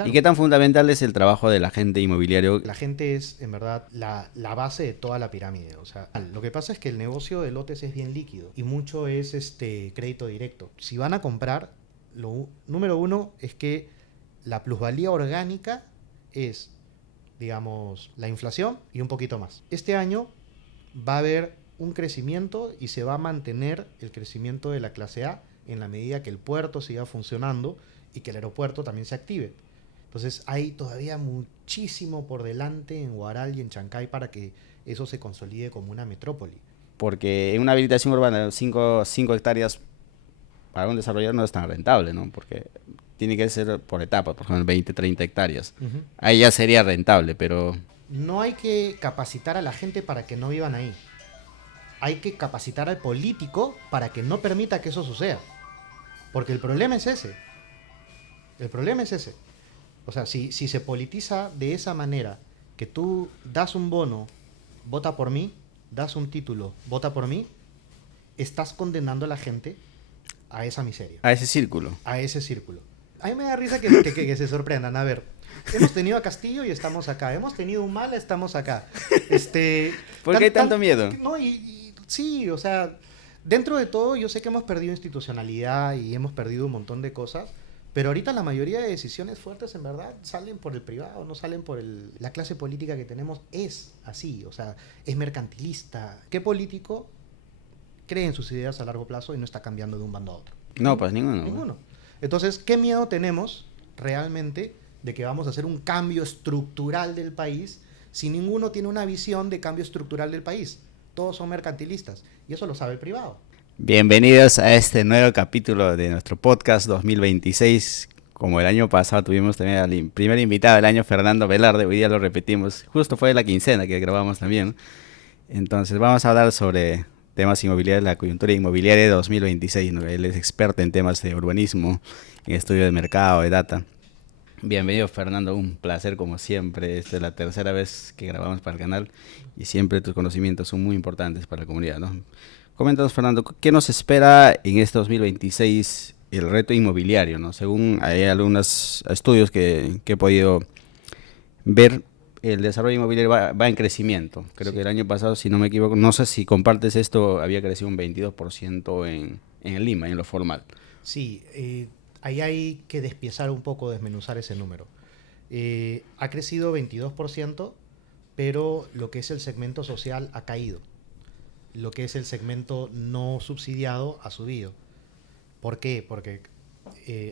Claro. ¿Y qué tan fundamental es el trabajo del agente inmobiliario? La gente es, en verdad, la base de toda la pirámide. O sea, lo que pasa es que el negocio de lotes es bien líquido y mucho es crédito directo. Si van a comprar, número uno es que la plusvalía orgánica es, digamos, la inflación y un poquito más. Este año va a haber un crecimiento y se va a mantener el crecimiento de la clase A en la medida que el puerto siga funcionando y que el aeropuerto también se active. Entonces hay todavía muchísimo por delante en Huaral y en Chancay para que eso se consolide como una metrópoli. Porque en una habilitación urbana, 5 hectáreas para un desarrollador no es tan rentable, ¿no? Porque tiene que ser por etapas, por ejemplo, 20, 30 hectáreas. Ujú. Ahí ya sería rentable, pero No hay que capacitar a la gente para que no vivan ahí. Hay que capacitar al político para que no permita que eso suceda. Porque el problema es ese. El problema es ese. O sea, si se politiza de esa manera, que tú das un bono, vota por mí, das un título, vota por mí, estás condenando a la gente a esa miseria, a ese círculo. a ese círculo. A mí me da risa que se sorprendan. A ver, hemos tenido a Castillo y estamos acá. Hemos tenido un Mala, estamos acá. ¿Por qué hay tanto miedo? No, sí, o sea, dentro de todo yo sé que hemos perdido institucionalidad y hemos perdido un montón de cosas, pero ahorita la mayoría de decisiones fuertes en verdad salen por el privado, no salen por la clase política que tenemos es así, o sea, es mercantilista. ¿Qué político cree en sus ideas a largo plazo y no está cambiando de un bando a otro? No, pues ninguno. Ninguno. Entonces, ¿qué miedo tenemos realmente de que vamos a hacer un cambio estructural del país si ninguno tiene una visión de cambio estructural del país? Todos son mercantilistas y eso lo sabe el privado. Bienvenidos a este nuevo capítulo de nuestro podcast 2026. Como el año pasado tuvimos también al primer invitado del año, Fernando Velarde, hoy día lo repetimos. Justo fue la quincena que grabamos también. Entonces vamos a hablar sobre temas inmobiliarios, la coyuntura inmobiliaria de 2026, ¿no? Él es experto en temas de urbanismo, en estudio de mercado, de data. Bienvenido, Fernando, un placer como siempre. Esta es la tercera vez que grabamos para el canal y siempre tus conocimientos son muy importantes para la comunidad, ¿no? Coméntanos, Fernando, ¿qué nos espera en este 2026 el reto inmobiliario, ¿no? Según hay algunos estudios que he podido ver, el desarrollo inmobiliario va en crecimiento. Creo que Sí. el año pasado, si no me equivoco, no sé si compartes esto, había crecido un 22% en Lima, en lo formal. Sí, ahí hay que despiezar un poco, desmenuzar ese número. Ha crecido 22%, pero lo que es el segmento social ha caído. Lo que es el segmento no subsidiado ha subido. ¿Por qué? Porque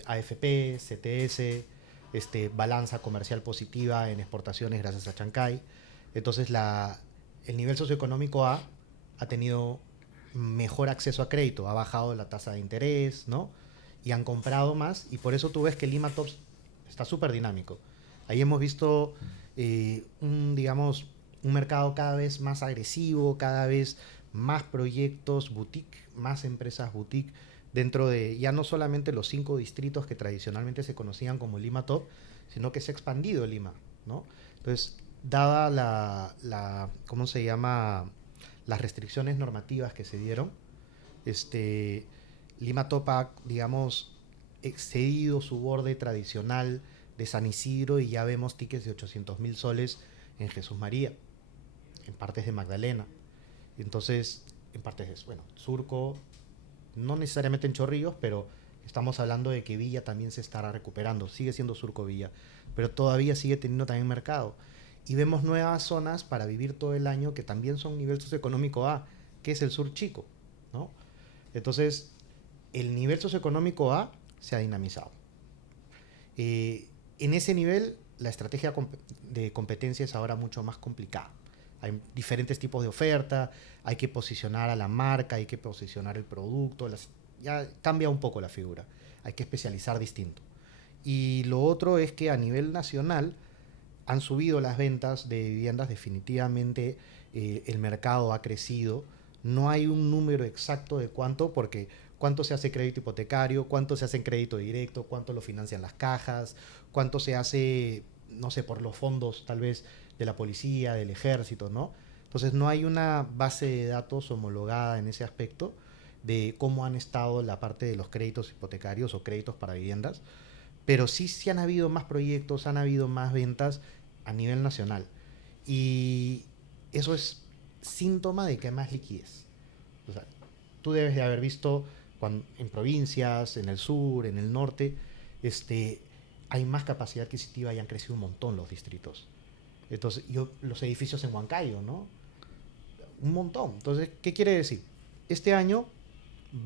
AFP, CTS, balanza comercial positiva en exportaciones gracias a Chancay. Entonces el nivel socioeconómico A ha tenido mejor acceso a crédito, ha bajado la tasa de interés, ¿no? Y han comprado más y por eso tú ves que Lima Tops está súper dinámico. Ahí hemos visto digamos, un mercado cada vez más agresivo, cada vez más proyectos boutique, más empresas boutique dentro de ya no solamente los 5 distritos que tradicionalmente se conocían como Lima Top, sino que se ha expandido Lima, ¿no? Entonces, dada ¿cómo se llama? Las restricciones normativas que se dieron, este, Lima Top ha, digamos, excedido su borde tradicional de San Isidro y ya vemos tickets de 800.000 soles en Jesús María, en partes de Magdalena. Entonces, en partes de, bueno, Surco, no necesariamente en Chorrillos, pero estamos hablando de que Villa también se estará recuperando, sigue siendo Surco Villa, pero todavía sigue teniendo también mercado. Y vemos nuevas zonas para vivir todo el año que también son nivel socioeconómico A, que es el sur chico, ¿no? Entonces, el nivel socioeconómico A se ha dinamizado. En ese nivel, la estrategia de competencia es ahora mucho más complicada. Hay diferentes tipos de oferta, hay que posicionar a la marca, hay que posicionar el producto, ya cambia un poco la figura, hay que especializar distinto. Y lo otro es que a nivel nacional han subido las ventas de viviendas, definitivamente el mercado ha crecido, no hay un número exacto de cuánto, porque cuánto se hace crédito hipotecario, cuánto se hace en crédito directo, cuánto lo financian las cajas, cuánto se hace, no sé, por los fondos tal vez de la policía, del ejército, ¿no? Entonces no hay una base de datos homologada en ese aspecto de cómo han estado la parte de los créditos hipotecarios o créditos para viviendas, pero sí han habido más proyectos, han habido más ventas a nivel nacional. Y eso es síntoma de que hay más liquidez. O sea, tú debes de haber visto en provincias, en el sur, en el norte, hay más capacidad adquisitiva y han crecido un montón los distritos. Entonces, los edificios en Huancayo, ¿no? Un montón. Entonces, ¿qué quiere decir? Este año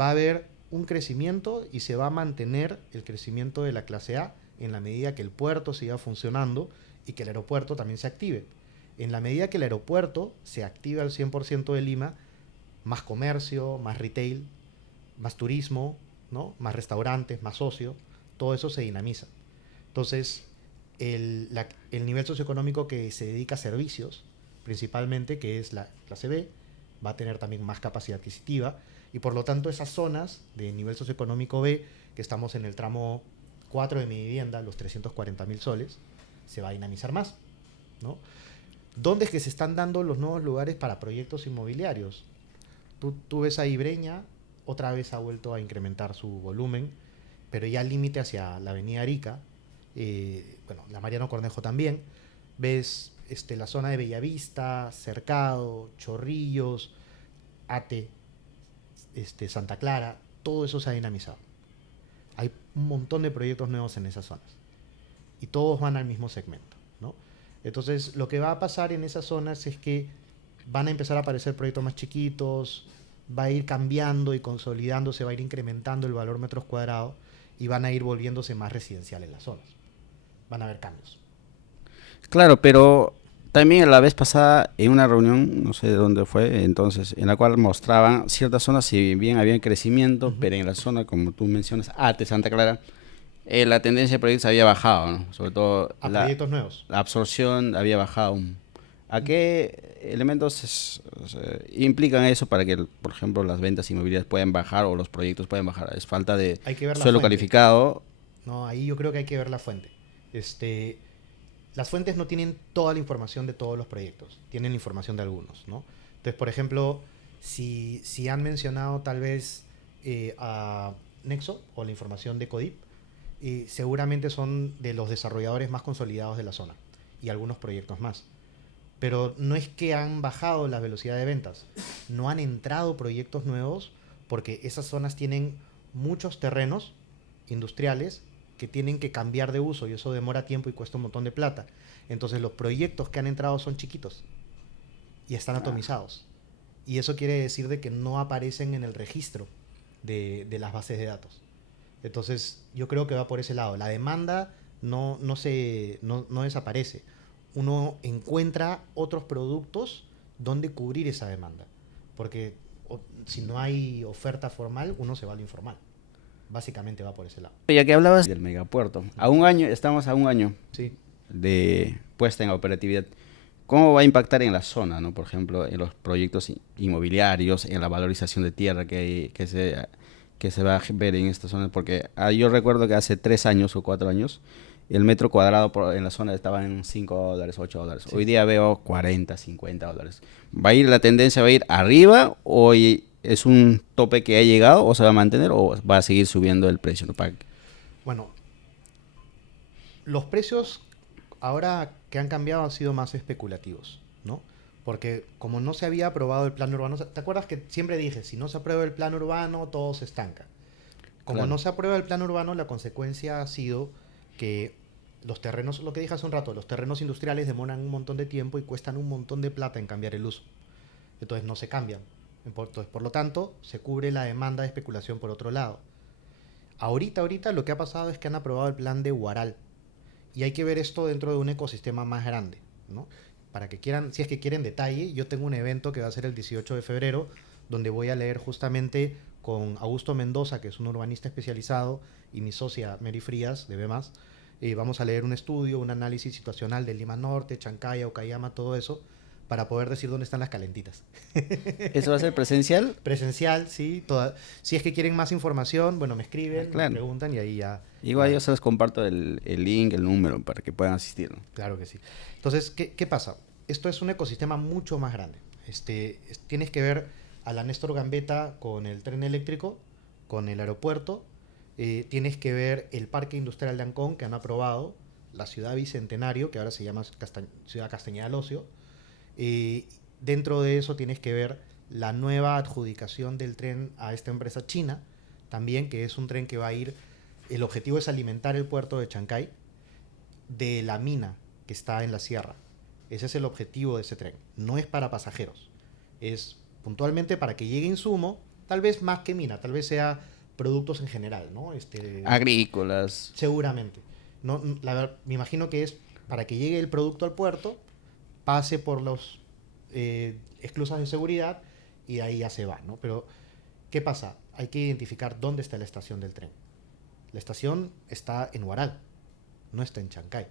va a haber un crecimiento y se va a mantener el crecimiento de la clase A en la medida que el puerto siga funcionando y que el aeropuerto también se active. En la medida que el aeropuerto se active al 100% de Lima, más comercio, más retail, más turismo, ¿no? Más restaurantes, más ocio, todo eso se dinamiza. Entonces, el nivel socioeconómico que se dedica a servicios, principalmente, que es la clase B, va a tener también más capacidad adquisitiva y por lo tanto esas zonas de nivel socioeconómico B, que estamos en el tramo 4 de mi vivienda, los 340.000 soles, se va a dinamizar más, ¿no? ¿Dónde es que se están dando los nuevos lugares para proyectos inmobiliarios? Tú ves a Ibreña, otra vez ha vuelto a incrementar su volumen, pero ya al límite hacia la avenida Arica, la Mariano Cornejo también. Ves la zona de Bellavista, Cercado, Chorrillos, Ate, Santa Clara, todo eso se ha dinamizado. Hay un montón de proyectos nuevos en esas zonas y todos van al mismo segmento, ¿no? Entonces, lo que va a pasar en esas zonas es que van a empezar a aparecer proyectos más chiquitos, va a ir cambiando y consolidándose, va a ir incrementando el valor metros cuadrados y van a ir volviéndose más residenciales las zonas. Van a haber cambios. Claro, pero también la vez pasada en una reunión, no sé de dónde fue, entonces, en la cual mostraban ciertas zonas, si bien había crecimiento, pero en la zona, como tú mencionas, Ate, Santa Clara, la tendencia de proyectos había bajado, ¿no? Sobre todo proyectos nuevos. la absorción había bajado. ¿A qué elementos implican eso para que, por ejemplo, las ventas inmobiliarias puedan bajar o los proyectos puedan bajar? ¿Es falta de suelo calificado? No, ahí yo creo que hay que ver la fuente. Las fuentes no tienen toda la información de todos los proyectos, tienen información de algunos, ¿no? Entonces, por ejemplo, si han mencionado tal vez a Nexo o la información de Codip, seguramente son de los desarrolladores más consolidados de la zona y algunos proyectos más. Pero no es que han bajado la velocidad de ventas, no han entrado proyectos nuevos porque esas zonas tienen muchos terrenos industriales que tienen que cambiar de uso y eso demora tiempo y cuesta un montón de plata. Entonces los proyectos que han entrado son chiquitos y están atomizados. Y eso quiere decir de que no aparecen en el registro de las bases de datos. Entonces yo creo que va por ese lado. La demanda no desaparece. Uno encuentra otros productos donde cubrir esa demanda. Porque si no hay oferta formal, uno se va a lo informal. Básicamente va por ese lado. Ya que hablabas del megapuerto, estamos a un año sí, de puesta en operatividad. ¿Cómo va a impactar en la zona, ¿no? Por ejemplo, en los proyectos inmobiliarios, en la valorización de tierra que se va a ver en esta zona? Porque yo recuerdo que hace 3 años o 4 años el metro cuadrado en la zona estaba en $5, $8. Sí. Hoy día veo 40, $50. ¿La tendencia va a ir arriba o es un tope que ha llegado o se va a mantener o va a seguir subiendo el precio? Bueno, los precios ahora que han cambiado han sido más especulativos, ¿no? Porque como no se había aprobado el plan urbano, ¿te acuerdas que siempre dije, si no se aprueba el plan urbano, todo se estanca? Como claro, no se aprueba el plan urbano, la consecuencia ha sido que los terrenos, lo que dije hace un rato, los terrenos industriales demoran un montón de tiempo y cuestan un montón de plata en cambiar el uso. Entonces no se cambian. Entonces, por lo tanto, se cubre la demanda de especulación por otro lado. Ahorita lo que ha pasado es que han aprobado el plan de Huaral. Y hay que ver esto dentro de un ecosistema más grande, ¿no? Para que quieran, si es que quieren detalle, yo tengo un evento que va a ser el 18 de febrero, donde voy a leer justamente con Augusto Mendoza, que es un urbanista especializado, y mi socia Mary Frías, de B+, vamos a leer un estudio, un análisis situacional de Lima Norte, Chancaya, Okayama, todo eso, para poder decir dónde están las calentitas. ¿Eso va a ser presencial? Presencial, sí. Si es que quieren más información, bueno, me escriben, claro, me preguntan y ahí ya... Igual yo se les comparto el link, el número, para que puedan asistir, ¿no? Claro que sí. Entonces, ¿qué pasa? Esto es un ecosistema mucho más grande. Tienes que ver a la Néstor Gambetta con el tren eléctrico, con el aeropuerto, tienes que ver el Parque Industrial de Ancón, que han aprobado, la Ciudad Bicentenario, que ahora se llama Ciudad Castañeda del Ocio. Dentro de eso tienes que ver la nueva adjudicación del tren a esta empresa china, también, que es un tren que va a ir, el objetivo es alimentar el puerto de Chancay de la mina que está en la sierra. Ese es el objetivo de ese tren. No es para pasajeros. Es puntualmente para que llegue insumo, tal vez más que mina, tal vez sea productos en general, ¿no? Agrícolas. Seguramente. No, me imagino que es para que llegue el producto al puerto, pase por los esclusas de seguridad y de ahí ya se va, ¿no? Pero, ¿qué pasa? Hay que identificar dónde está la estación del tren. La estación está en Huaral, no está en Chancay.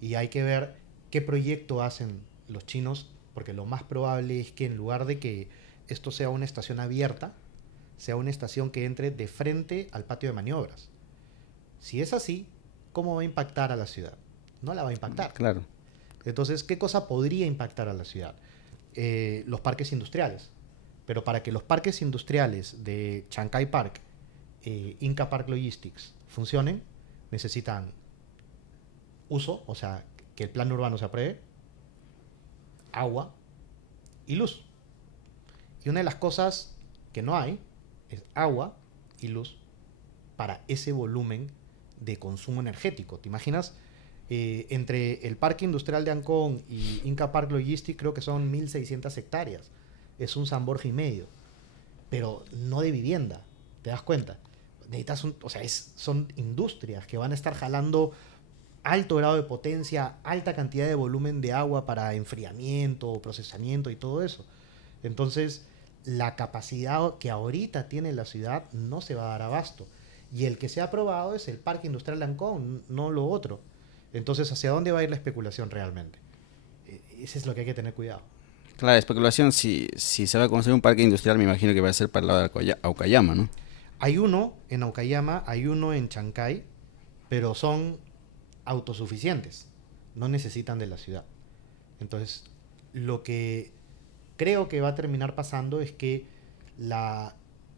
Y hay que ver qué proyecto hacen los chinos, porque lo más probable es que en lugar de que esto sea una estación abierta, sea una estación que entre de frente al patio de maniobras. Si es así, ¿cómo va a impactar a la ciudad? No la va a impactar. Claro. Entonces, ¿qué cosa podría impactar a la ciudad? Los parques industriales. Pero para que los parques industriales de Chancay Park, Inca Park Logistics, funcionen, necesitan uso, o sea, que el plan urbano se apruebe, agua y luz. Y una de las cosas que no hay es agua y luz para ese volumen de consumo energético. ¿Te imaginas? Entre el Parque Industrial de Ancón y Inca Park Logistics creo que son 1.600 hectáreas. Es un San Borja y medio. Pero no de vivienda, ¿te das cuenta? Necesitas son industrias que van a estar jalando alto grado de potencia, alta cantidad de volumen de agua para enfriamiento, procesamiento y todo eso. Entonces, la capacidad que ahorita tiene la ciudad no se va a dar abasto. Y el que se ha aprobado es el Parque Industrial de Ancón, no lo otro. Entonces, ¿hacia dónde va a ir la especulación realmente? Ese es lo que hay que tener cuidado. Claro, especulación, si se va a construir un parque industrial, me imagino que va a ser para el lado de Aucayama, ¿no? Hay uno en Aucayama, hay uno en Chancay, pero son autosuficientes, no necesitan de la ciudad. Entonces, lo que creo que va a terminar pasando es que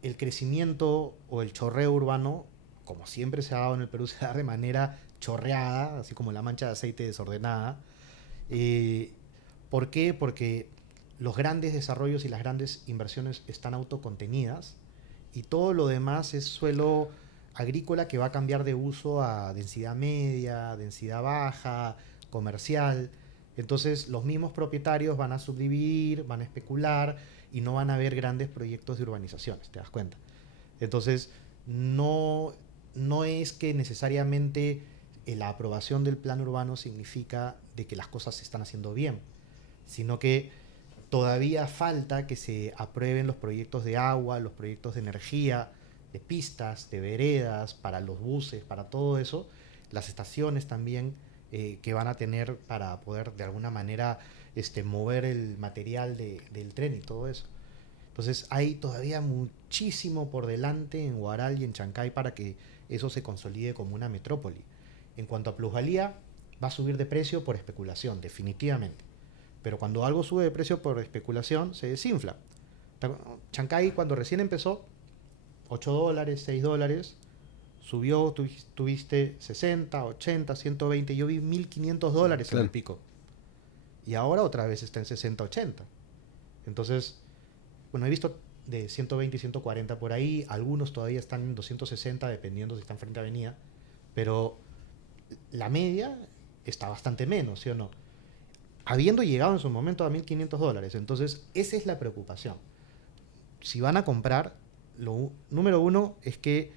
el crecimiento o el chorreo urbano, como siempre se ha dado en el Perú, se da de manera chorreada, así como la mancha de aceite desordenada. ¿Por qué? Porque los grandes desarrollos y las grandes inversiones están autocontenidas y todo lo demás es suelo agrícola que va a cambiar de uso a densidad media, densidad baja, comercial. Entonces los mismos propietarios van a subdividir, van a especular y no van a haber grandes proyectos de urbanizaciones, ¿te das cuenta? Entonces no es que necesariamente la aprobación del plan urbano significa de que las cosas se están haciendo bien, sino que todavía falta que se aprueben los proyectos de agua, los proyectos de energía, de pistas, de veredas, para los buses, para todo eso, las estaciones también que van a tener para poder de alguna manera mover el material del tren y todo eso. Entonces hay todavía muchísimo por delante en Huaral y en Chancay para que eso se consolide como una metrópoli. En cuanto a plusvalía, va a subir de precio por especulación, definitivamente. Pero cuando algo sube de precio por especulación, se desinfla. Chancay, cuando recién empezó, $8, $6, subió, tuviste 60, 80, 120, yo vi $1.500 en el pico. Y ahora otra vez está en 60, 80. Entonces, bueno, he visto de 120 y 140 por ahí, algunos todavía están en 260, dependiendo si están frente a avenida, pero la media está bastante menos, ¿sí o no? Habiendo llegado en su momento a $1.500. Entonces, esa es la preocupación. Si van a comprar, número uno es que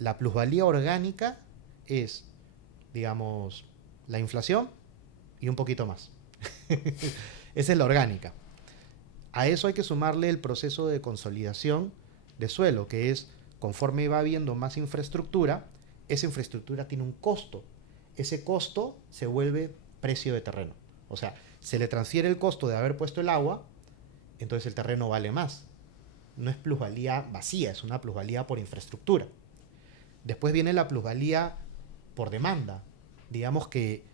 la plusvalía orgánica es, digamos, la inflación y un poquito más. Esa es la orgánica. A eso hay que sumarle el proceso de consolidación de suelo, que es, conforme va habiendo más infraestructura, esa infraestructura tiene un costo. Ese costo se vuelve precio de terreno. O sea, se le transfiere el costo de haber puesto el agua, entonces el terreno vale más. No es plusvalía vacía, es una plusvalía por infraestructura. Después viene la plusvalía por demanda. Digamos que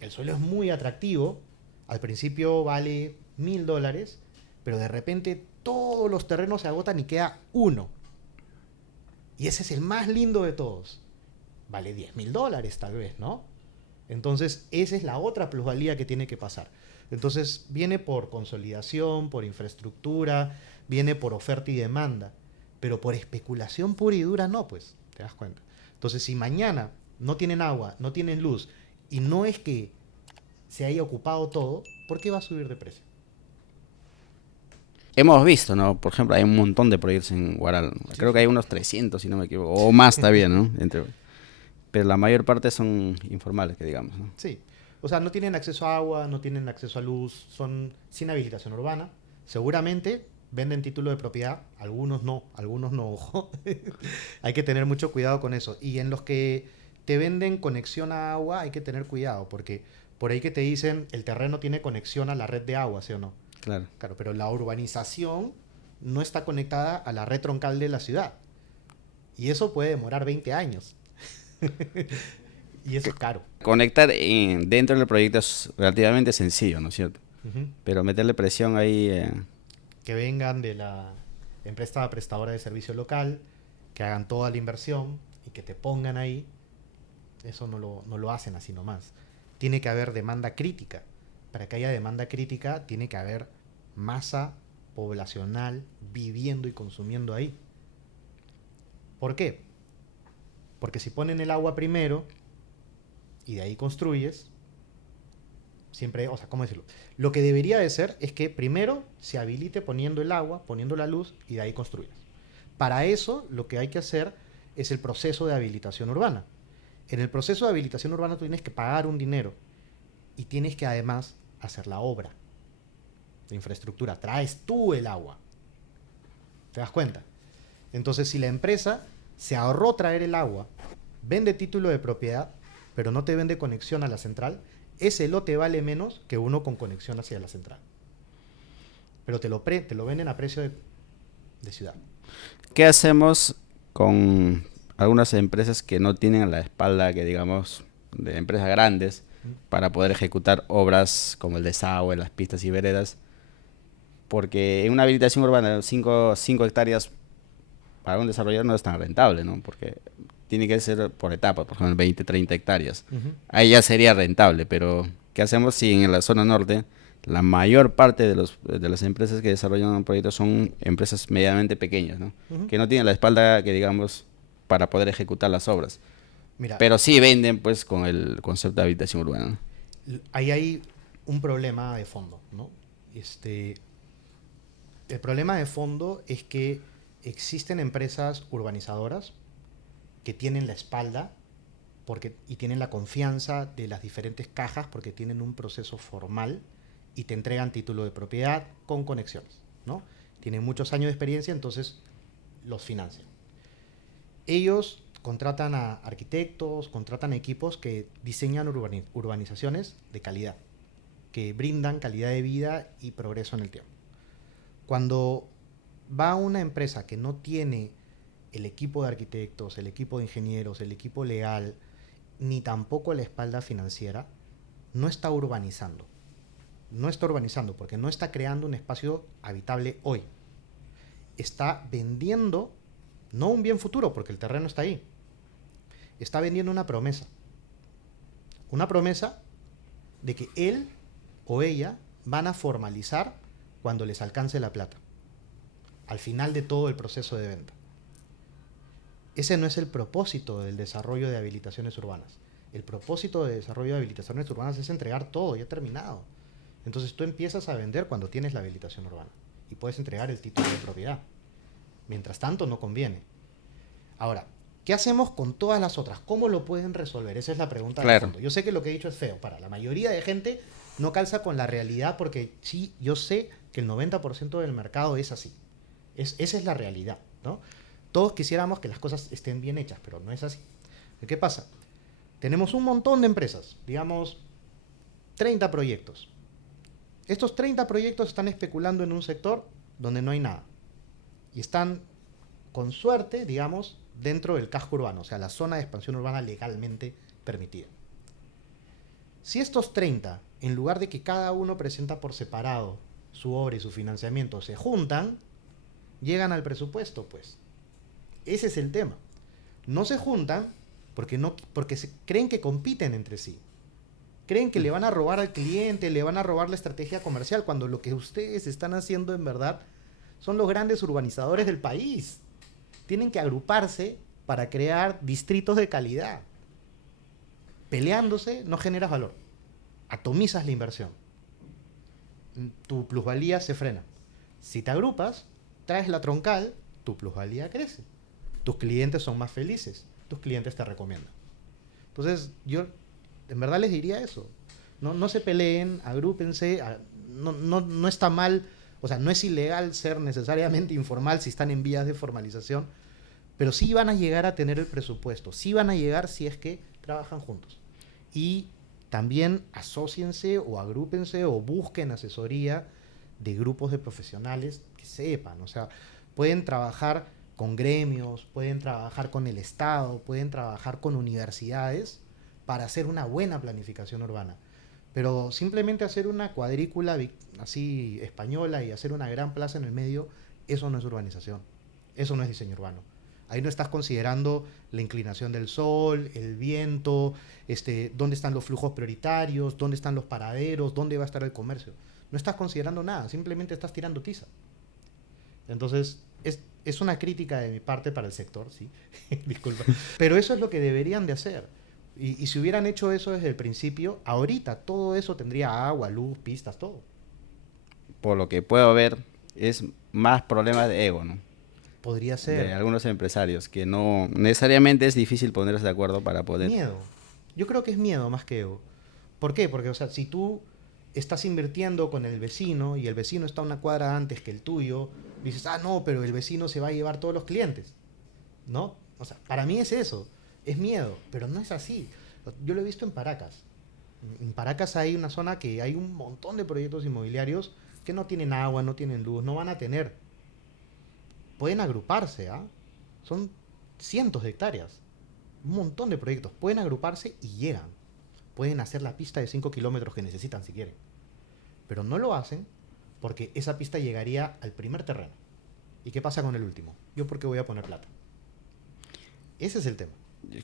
el suelo es muy atractivo, al principio vale $1.000, pero de repente todos los terrenos se agotan y queda uno. Y ese es el más lindo de todos. Vale $10.000 tal vez, ¿no? Entonces, esa es la otra plusvalía que tiene que pasar. Entonces, viene por consolidación, por infraestructura, viene por oferta y demanda, pero por especulación pura y dura no, pues, te das cuenta. Entonces, si mañana no tienen agua, no tienen luz, y no es que se haya ocupado todo, ¿por qué va a subir de precio? Hemos visto, ¿no? Por ejemplo, hay un montón de proyectos en Huaral. Sí, Creo que sí. hay unos 300, si no me equivoco, o más todavía, ¿no? Pero la mayor parte son informales, que digamos, ¿no? Sí. O sea, no tienen acceso a agua, no tienen acceso a luz, son sin habilitación urbana. Seguramente venden título de propiedad, algunos no, ojo. Hay que tener mucho cuidado con eso. Y en los que te venden conexión a agua, hay que tener cuidado, porque por ahí que te dicen el terreno tiene conexión a la red de agua, ¿sí o no? Claro. Claro, pero la urbanización no está conectada a la red troncal de la ciudad. Y eso puede demorar 20 años. Y eso es caro. Conectar dentro del proyecto es relativamente sencillo, ¿no es cierto? Ujú. Pero meterle presión ahí, Que vengan de la empresa prestadora de servicio local, que hagan toda la inversión y que te pongan ahí, eso no lo hacen así nomás. Tiene que haber demanda crítica. Para que haya demanda crítica, tiene que haber masa poblacional viviendo y consumiendo ahí. ¿Por qué? Porque si ponen el agua primero y de ahí construyes, siempre, o sea, ¿cómo decirlo? Lo que debería de ser es que primero se habilite poniendo el agua, poniendo la luz y de ahí construyas. Para eso lo que hay que hacer es el proceso de habilitación urbana. En el proceso de habilitación urbana tú tienes que pagar un dinero y tienes que además hacer la obra de infraestructura. Traes tú el agua. ¿Te das cuenta? Entonces, si la empresa se ahorró traer el agua, vende título de propiedad, pero no te vende conexión a la central, ese lote vale menos que uno con conexión hacia la central. Pero te lo venden a precio de ciudad. ¿qué hacemos con algunas empresas que no tienen la espalda, que digamos, de empresas grandes para poder ejecutar obras como el desagüe, las pistas y veredas? Porque en una habilitación urbana, 5 hectáreas para un desarrollador no es tan rentable, ¿no? Porque tiene que ser por etapas, por ejemplo, 20, 30 hectáreas. Uh -huh. Ahí ya sería rentable, pero ¿qué hacemos si en la zona norte la mayor parte de las empresas que desarrollan un proyecto son empresas medianamente pequeñas, ¿no? Uh -huh. Que no tienen la espalda, que digamos, para poder ejecutar las obras? Mira, Pero sí venden, pues, con el concepto de habitación urbana, ¿no? ahí hay un problema de fondo, ¿no? El problema de fondo es que existen empresas urbanizadoras que tienen la espalda y tienen la confianza de las diferentes cajas porque tienen un proceso formal y te entregan título de propiedad con conexiones, ¿no? Tienen muchos años de experiencia, entonces los financian. Ellos contratan a arquitectos, contratan equipos que diseñan urbanizaciones de calidad, que brindan calidad de vida y progreso en el tiempo. Cuando va una empresa que no tiene el equipo de arquitectos, el equipo de ingenieros, el equipo legal, ni tampoco la espalda financiera, no está urbanizando. No está urbanizando porque no está creando un espacio habitable hoy. Está vendiendo, no un bien futuro, porque el terreno está ahí. Está vendiendo una promesa. Una promesa de que él o ella van a formalizar cuando les alcance la plata, al final de todo el proceso de venta. Ese no es el propósito del desarrollo de habilitaciones urbanas. El propósito de desarrollo de habilitaciones urbanas es entregar todo, ya terminado. Entonces tú empiezas a vender cuando tienes la habilitación urbana y puedes entregar el título de propiedad. Mientras tanto no conviene. Ahora, ¿qué hacemos con todas las otras? ¿Cómo lo pueden resolver? Esa es la pregunta de fondo. Yo sé que lo que he dicho es feo. Para la mayoría de gente no calza con la realidad porque sí, yo sé que el 90% del mercado es así. Esa es la realidad, ¿no? Todos quisiéramos que las cosas estén bien hechas, pero no es así. ¿Qué pasa? Tenemos un montón de empresas, digamos 30 proyectos. Estos 30 proyectos están especulando en un sector donde no hay nada. Y están, con suerte, digamos, dentro del casco urbano, o sea, la zona de expansión urbana legalmente permitida. Si estos 30, en lugar de que cada uno presenta por separado su obra y su financiamiento, se juntan, llegan al presupuesto, pues. Ese es el tema. No se juntan porque creen que compiten entre sí. Creen que le van a robar al cliente, le van a robar la estrategia comercial, cuando lo que ustedes están haciendo en verdad son los grandes urbanizadores del país. Tienen que agruparse para crear distritos de calidad. Peleándose no generas valor. Atomizas la inversión. Tu plusvalía se frena. Si te agrupas, traes la troncal, tu plusvalía crece. Tus clientes son más felices. Tus clientes te recomiendan. Entonces, yo en verdad les diría eso. No se peleen, agrúpense. No está mal, o sea, no es ilegal ser necesariamente informal si están en vías de formalización, pero sí van a llegar a tener el presupuesto. Sí van a llegar si es que trabajan juntos. Y también asóciense o agrúpense o busquen asesoría de grupos de profesionales que sepan. O sea, pueden trabajar con gremios, pueden trabajar con el Estado, pueden trabajar con universidades para hacer una buena planificación urbana. Pero simplemente hacer una cuadrícula así española y hacer una gran plaza en el medio, eso no es urbanización. Eso no es diseño urbano. Ahí no estás considerando la inclinación del sol, el viento, dónde están los flujos prioritarios, dónde están los paraderos, dónde va a estar el comercio. No estás considerando nada, simplemente estás tirando tiza. Entonces, es una crítica de mi parte para el sector, sí, disculpa. Pero eso es lo que deberían de hacer. Y si hubieran hecho eso desde el principio, ahorita todo eso tendría agua, luz, pistas, todo. Por lo que puedo ver, es más problema de ego, ¿no? Podría ser. De algunos empresarios, que no necesariamente es difícil ponerse de acuerdo para poder... Miedo. Yo creo que es miedo más que ego. ¿Por qué? Porque, o sea, si tú estás invirtiendo con el vecino y el vecino está una cuadra antes que el tuyo, dices, no, pero el vecino se va a llevar todos los clientes, ¿no? O sea, para mí es eso, es miedo, pero no es así. Yo lo he visto en Paracas. En Paracas hay una zona que hay un montón de proyectos inmobiliarios que no tienen agua, no tienen luz, no van a tener. Pueden agruparse, ¿ah? Son cientos de hectáreas, un montón de proyectos. Pueden agruparse y llegan. Pueden hacer la pista de 5 kilómetros que necesitan si quieren. Pero no lo hacen porque esa pista llegaría al primer terreno. ¿Y qué pasa con el último? Yo porque voy a poner plata. Ese es el tema.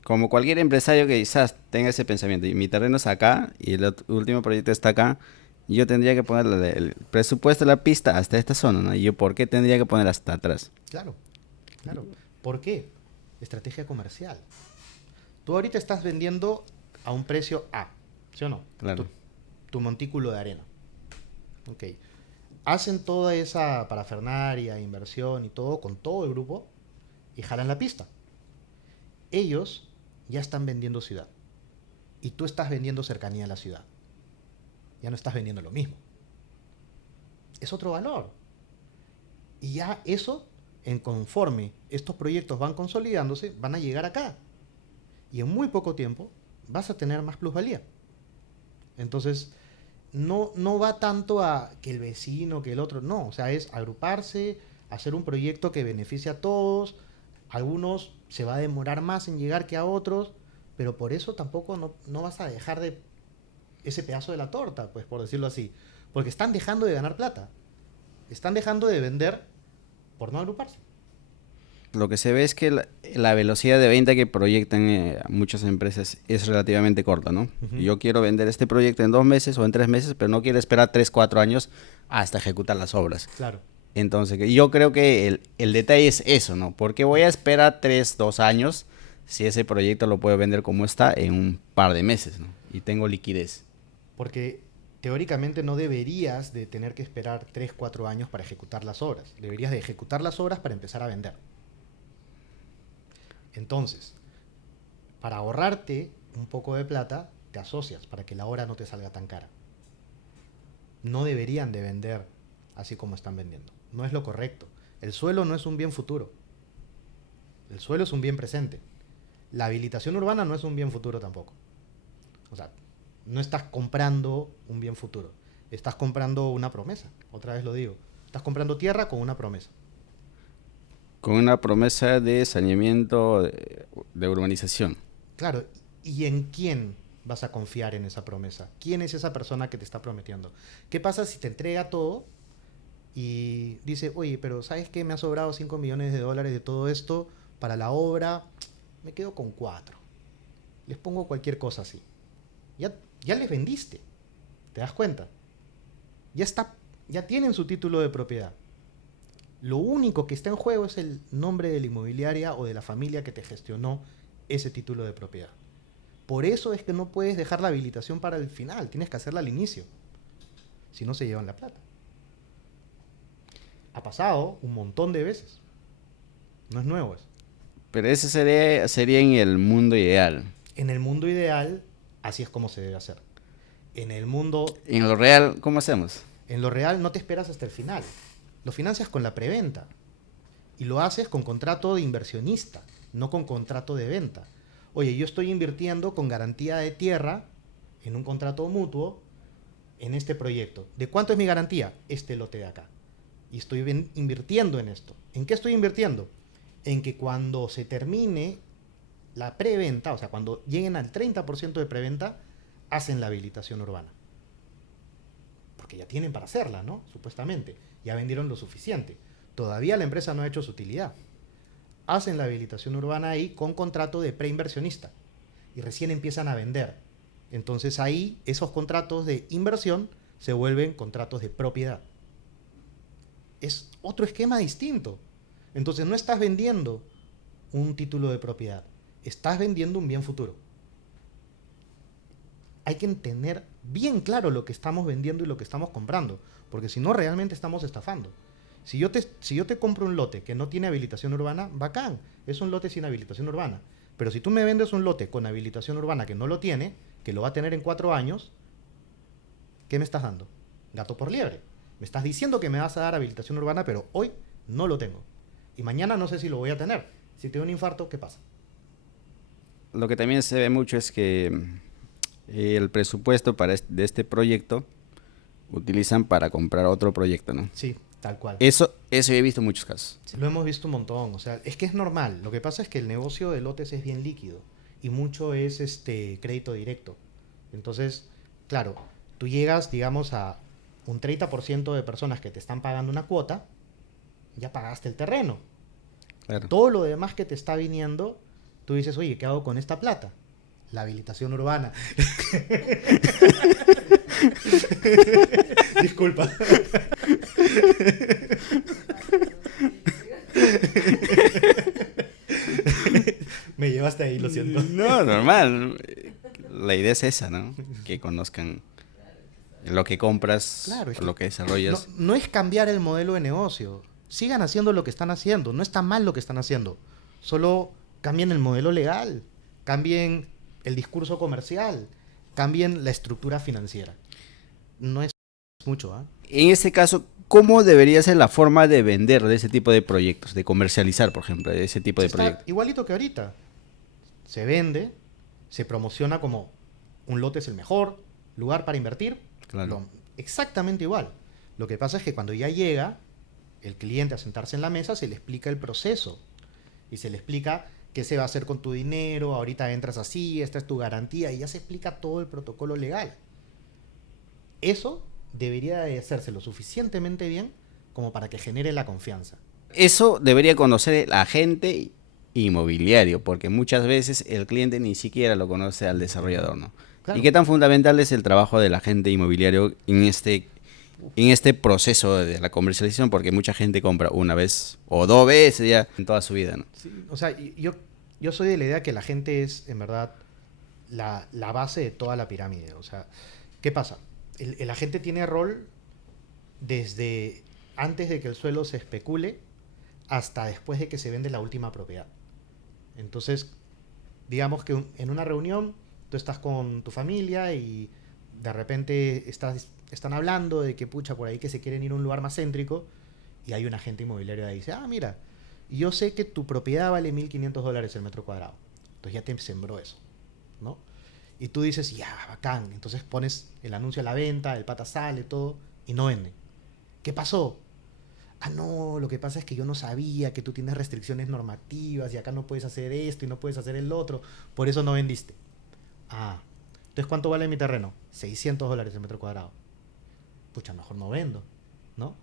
Como cualquier empresario que quizás tenga ese pensamiento, y mi terreno es acá y el último proyecto está acá, yo tendría que poner el presupuesto de la pista hasta esta zona, ¿no? Y yo, ¿por qué tendría que poner hasta atrás? Claro, claro. ¿Por qué? Estrategia comercial. Tú ahorita estás vendiendo a un precio A, ¿sí o no? Claro. Tu montículo de arena. Ok. Hacen toda esa parafernaria, inversión y todo con todo el grupo y jalan la pista. Ellos ya están vendiendo ciudad y tú estás vendiendo cercanía a la ciudad. Ya no estás vendiendo lo mismo. Es otro valor. Y ya eso, en conforme estos proyectos van consolidándose, van a llegar acá. Y en muy poco tiempo vas a tener más plusvalía. Entonces, no va tanto a que el vecino, que el otro, no. O sea, es agruparse, hacer un proyecto que beneficie a todos. Algunos se va a demorar más en llegar que a otros, pero por eso tampoco no vas a dejar de ese pedazo de la torta, pues, por decirlo así. Porque están dejando de ganar plata. Están dejando de vender por no agruparse. Lo que se ve es que la velocidad de venta que proyectan muchas empresas es relativamente corta, ¿no? Uh-huh. Yo quiero vender este proyecto en 2 meses o en 3 meses, pero no quiero esperar 3, 4 años hasta ejecutar las obras. Claro. Entonces, yo creo que el detalle es eso, ¿no? Porque voy a esperar 3, 2 años si ese proyecto lo puedo vender como está en un par de meses, ¿no? Y tengo liquidez. Porque teóricamente no deberías de tener que esperar 3, 4 años para ejecutar las obras. Deberías de ejecutar las obras para empezar a vender. Entonces, para ahorrarte un poco de plata, te asocias para que la obra no te salga tan cara. No deberían de vender así como están vendiendo. No es lo correcto. El suelo no es un bien futuro. El suelo es un bien presente. La habilitación urbana no es un bien futuro tampoco. O sea, no estás comprando un bien futuro. Estás comprando una promesa. Otra vez lo digo. Estás comprando tierra con una promesa. Con una promesa de saneamiento de urbanización. Claro. ¿Y en quién vas a confiar en esa promesa? ¿Quién es esa persona que te está prometiendo? ¿Qué pasa si te entrega todo y dice, oye, pero ¿sabes qué? Me ha sobrado $5 millones de todo esto para la obra me quedo con 4. Les pongo cualquier cosa así. Ya les vendiste. ¿Te das cuenta? Ya tienen su título de propiedad. Lo único que está en juego es el nombre de la inmobiliaria o de la familia que te gestionó ese título de propiedad. Por eso es que no puedes dejar la habilitación para el final, tienes que hacerla al inicio. Si no, se llevan la plata. Ha pasado un montón de veces. No es nuevo eso. Pero ese sería en el mundo ideal. En el mundo ideal, así es como se debe hacer. En el mundo... En lo real, ¿cómo hacemos? En lo real no te esperas hasta el final. Lo financias con la preventa. Y lo haces con contrato de inversionista, no con contrato de venta. Oye, yo estoy invirtiendo con garantía de tierra en un contrato mutuo en este proyecto. ¿De cuánto es mi garantía? Este lote de acá. Y estoy invirtiendo en esto. ¿En qué estoy invirtiendo? En que cuando se termine la preventa, o sea, cuando lleguen al 30% de preventa, hacen la habilitación urbana. Porque ya tienen para hacerla, ¿no? Supuestamente. Ya vendieron lo suficiente. Todavía la empresa no ha hecho su utilidad. Hacen la habilitación urbana ahí con contrato de preinversionista. Y recién empiezan a vender. Entonces ahí esos contratos de inversión se vuelven contratos de propiedad. Es otro esquema distinto. Entonces no estás vendiendo un título de propiedad. Estás vendiendo un bien futuro. Hay que tener bien claro lo que estamos vendiendo y lo que estamos comprando, porque si no, realmente estamos estafando. Si yo te compro un lote que no tiene habilitación urbana, bacán, es un lote sin habilitación urbana. Pero si tú me vendes un lote con habilitación urbana que no lo tiene, que lo va a tener en 4 años, ¿qué me estás dando? Gato por liebre. Me estás diciendo que me vas a dar habilitación urbana, pero hoy no lo tengo. Y mañana no sé si lo voy a tener. Si tengo un infarto, ¿qué pasa? Lo que también se ve mucho es que el presupuesto de este proyecto utilizan para comprar otro proyecto, ¿no? Sí, tal cual. Eso yo he visto en muchos casos. Lo hemos visto un montón. O sea, es que es normal. Lo que pasa es que el negocio de lotes es bien líquido y mucho es crédito directo. Entonces, claro, tú llegas, digamos, a un 30% de personas que te están pagando una cuota, ya pagaste el terreno. Claro. Todo lo demás que te está viniendo, tú dices, oye, ¿qué hago con esta plata? La habilitación urbana. Disculpa. Me llevaste ahí, lo siento. No, normal. La idea es esa, ¿no? Que conozcan lo que compras, Claro, lo que desarrollas. No es cambiar el modelo de negocio. Sigan haciendo lo que están haciendo. No está mal lo que están haciendo. Solo cambien el modelo legal. Cambien el discurso comercial. Cambien la estructura financiera. No es mucho, ¿ah? En este caso, ¿cómo debería ser la forma de vender de ese tipo de proyectos? De comercializar, por ejemplo, de ese tipo de Está proyectos. igualito que ahorita. Se vende, se promociona como un lote es el mejor lugar para invertir. Claro. Exactamente igual. Lo que pasa es que cuando ya llega el cliente a sentarse en la mesa, se le explica el proceso. Y se le explica qué se va a hacer con tu dinero, ahorita entras así, esta es tu garantía, y ya se explica todo el protocolo legal. Eso debería de hacerse lo suficientemente bien como para que genere la confianza. Eso debería conocer el agente inmobiliario, porque muchas veces el cliente ni siquiera lo conoce al desarrollador, ¿no? Claro. ¿Y qué tan fundamental es el trabajo del agente inmobiliario en este proceso de la comercialización? Porque mucha gente compra una vez o 2 veces ya en toda su vida, ¿no? Sí, o sea, yo soy de la idea que la gente es, en verdad, la base de toda la pirámide. O sea, ¿qué pasa? El agente tiene rol desde antes de que el suelo se especule hasta después de que se vende la última propiedad. Entonces, digamos que en una reunión tú estás con tu familia y de repente están hablando de que pucha por ahí que se quieren ir a un lugar más céntrico y hay un agente inmobiliario que dice, mira, yo sé que tu propiedad vale $1,500 el metro cuadrado. Entonces ya te sembró eso, ¿no? Y tú dices, ya, bacán. Entonces pones el anuncio a la venta, el pata sale, todo, y no vende. ¿Qué pasó? No, lo que pasa es que yo no sabía que tú tienes restricciones normativas y acá no puedes hacer esto y no puedes hacer el otro, por eso no vendiste. Entonces ¿cuánto vale mi terreno? $600 el metro cuadrado. Pucha, mejor no vendo, ¿no?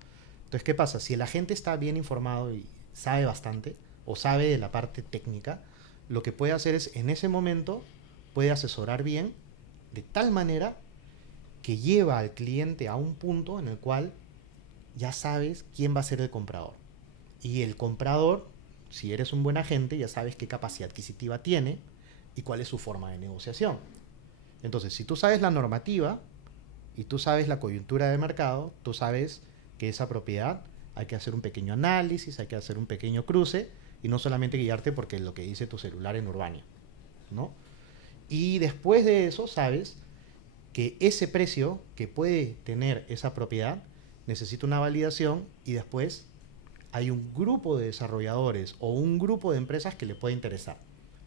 Entonces, ¿qué pasa? Si el agente está bien informado y sabe bastante, o sabe de la parte técnica, lo que puede hacer es, en ese momento, puede asesorar bien, de tal manera que lleva al cliente a un punto en el cual ya sabes quién va a ser el comprador. Y el comprador, si eres un buen agente, ya sabes qué capacidad adquisitiva tiene y cuál es su forma de negociación. Entonces, si tú sabes la normativa y tú sabes la coyuntura de mercado, tú sabes que esa propiedad hay que hacer un pequeño análisis, hay que hacer un pequeño cruce y no solamente guiarte porque lo que dice tu celular en Urbania, ¿no? Y después de eso sabes que ese precio que puede tener esa propiedad necesita una validación y después hay un grupo de desarrolladores o un grupo de empresas que le puede interesar,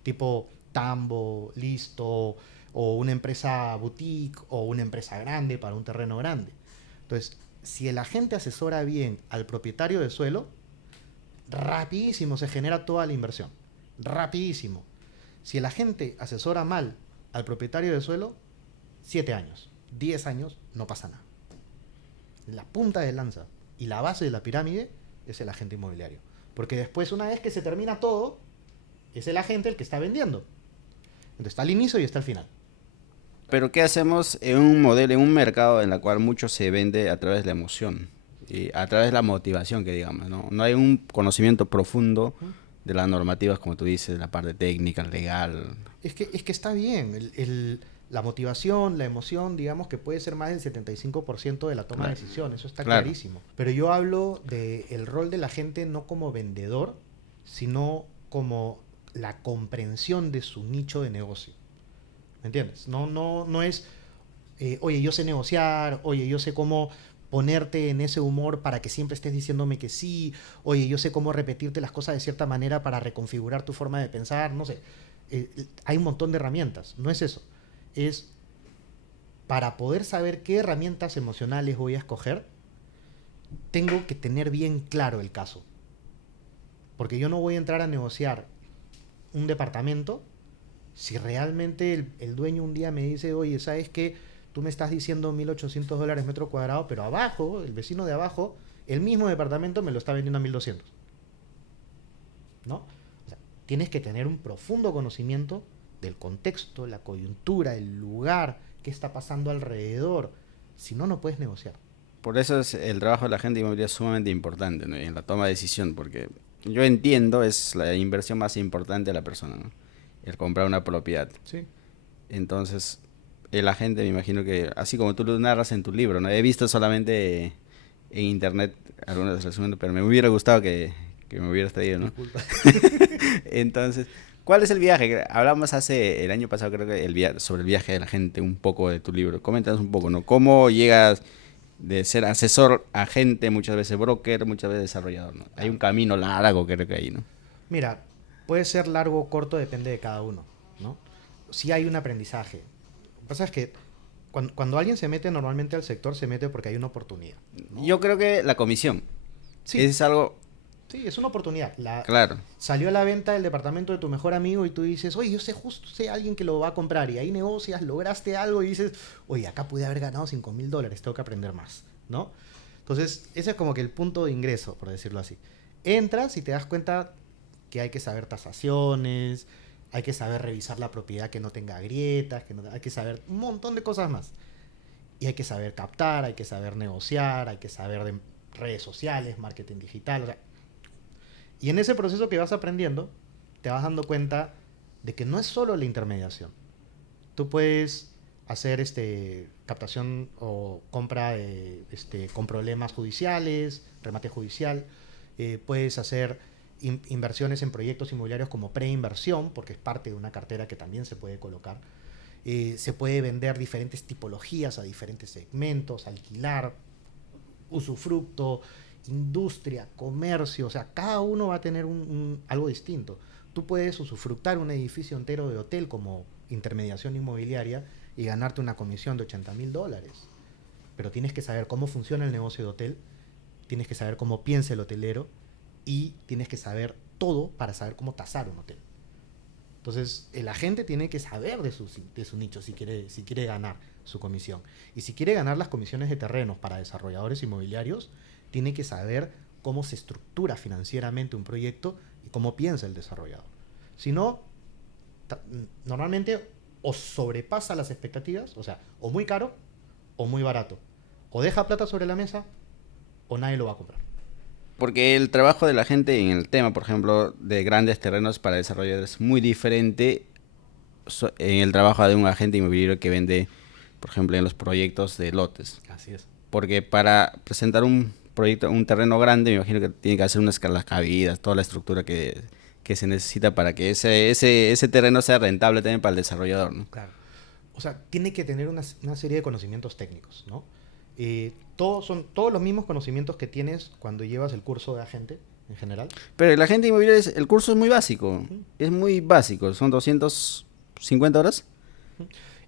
tipo Tambo, Listo, o una empresa boutique o una empresa grande para un terreno grande. Entonces, si el agente asesora bien al propietario de suelo, rapidísimo se genera toda la inversión. Rapidísimo. Si el agente asesora mal al propietario de suelo, 7 años, 10 años, no pasa nada. La punta de lanza y la base de la pirámide es el agente inmobiliario. Porque después, una vez que se termina todo, es el agente el que está vendiendo. Entonces está al inicio y está al final. Pero ¿qué hacemos en un modelo, en un mercado en el cual mucho se vende a través de la emoción y a través de la motivación, que digamos, ¿no? No hay un conocimiento profundo de las normativas, como tú dices, la parte técnica, legal. Es que está bien. La motivación, la emoción, digamos que puede ser más del 75% de la toma de decisiones. Eso está clarísimo. Pero yo hablo del rol de la gente no como vendedor, sino como la comprensión de su nicho de negocio. ¿Me entiendes? No es, oye, yo sé negociar, oye, yo sé cómo ponerte en ese humor para que siempre estés diciéndome que sí, oye, yo sé cómo repetirte las cosas de cierta manera para reconfigurar tu forma de pensar, no sé. Hay un montón de herramientas, no es eso. Es para poder saber qué herramientas emocionales voy a escoger, tengo que tener bien claro el caso. Porque yo no voy a entrar a negociar un departamento si realmente el dueño un día me dice, oye, ¿sabes qué? Tú me estás diciendo $1,800 metro cuadrado, pero abajo, el vecino de abajo, el mismo departamento me lo está vendiendo a 1,200. ¿No? O sea, tienes que tener un profundo conocimiento del contexto, la coyuntura, el lugar, qué está pasando alrededor. Si no, no puedes negociar. Por eso es el trabajo de la agente inmobiliaria sumamente importante, ¿no? En la toma de decisión, porque yo entiendo es la inversión más importante de la persona, ¿no? El comprar una propiedad. Sí. Entonces, el agente me imagino que, así como tú lo narras en tu libro, ¿no? He visto solamente en internet algunos resúmenes, pero me hubiera gustado que me hubieras traído, ¿no? Disculpa. Entonces, ¿cuál es el viaje? Hablamos hace el año pasado, creo que sobre el viaje de la gente, un poco de tu libro. Coméntanos un poco, ¿no? ¿Cómo llegas de ser asesor, agente, muchas veces broker, muchas veces desarrollador, ¿no? Hay un camino largo, creo que ahí, ¿no? Mira, puede ser largo o corto, depende de cada uno, ¿no? Sí hay un aprendizaje. Lo que pasa es que cuando alguien se mete normalmente al sector, se mete porque hay una oportunidad, ¿no? Yo creo que la comisión Sí, es algo, sí, es una oportunidad. claro. Salió a la venta el departamento de tu mejor amigo y tú dices, oye, yo sé a alguien que lo va a comprar, y ahí negocias, lograste algo y dices, oye, acá pude haber ganado $5,000, tengo que aprender más, ¿no? Entonces, ese es como que el punto de ingreso, por decirlo así. Entras y te das cuenta que hay que saber tasaciones, hay que saber revisar la propiedad que no tenga grietas, hay que saber un montón de cosas más. Y hay que saber captar, hay que saber negociar, hay que saber de redes sociales, marketing digital, o sea, y en ese proceso que vas aprendiendo, te vas dando cuenta de que no es solo la intermediación. Tú puedes hacer captación o compra con problemas judiciales, remate judicial. Puedes hacer inversiones en proyectos inmobiliarios como preinversión, porque es parte de una cartera que también se puede colocar. Se puede vender diferentes tipologías a diferentes segmentos, alquilar, usufructo, industria, comercio, o sea, cada uno va a tener algo distinto. Tú puedes usufructar un edificio entero de hotel como intermediación inmobiliaria y ganarte una comisión de $80,000. Pero tienes que saber cómo funciona el negocio de hotel, tienes que saber cómo piensa el hotelero y tienes que saber todo para saber cómo tasar un hotel. Entonces, el agente tiene que saber de su nicho si quiere ganar su comisión. Y si quiere ganar las comisiones de terrenos para desarrolladores inmobiliarios, tiene que saber cómo se estructura financieramente un proyecto y cómo piensa el desarrollador. Si no, normalmente o sobrepasa las expectativas, o sea, o muy caro o muy barato. O deja plata sobre la mesa o nadie lo va a comprar. Porque el trabajo de la gente en el tema, por ejemplo, de grandes terrenos para desarrolladores es muy diferente en el trabajo de un agente inmobiliario que vende, por ejemplo, en los proyectos de lotes. Así es. Porque para presentar un proyecto, un terreno grande, me imagino que tiene que hacer unas cabidas, toda la estructura que se necesita para que ese terreno sea rentable también para el desarrollador, ¿no? Claro. O sea, tiene que tener una serie de conocimientos técnicos, ¿no? Son todos los mismos conocimientos que tienes cuando llevas el curso de agente en general. Pero el agente inmobiliario, el curso es muy básico, Ujú. es muy básico, son 250 horas.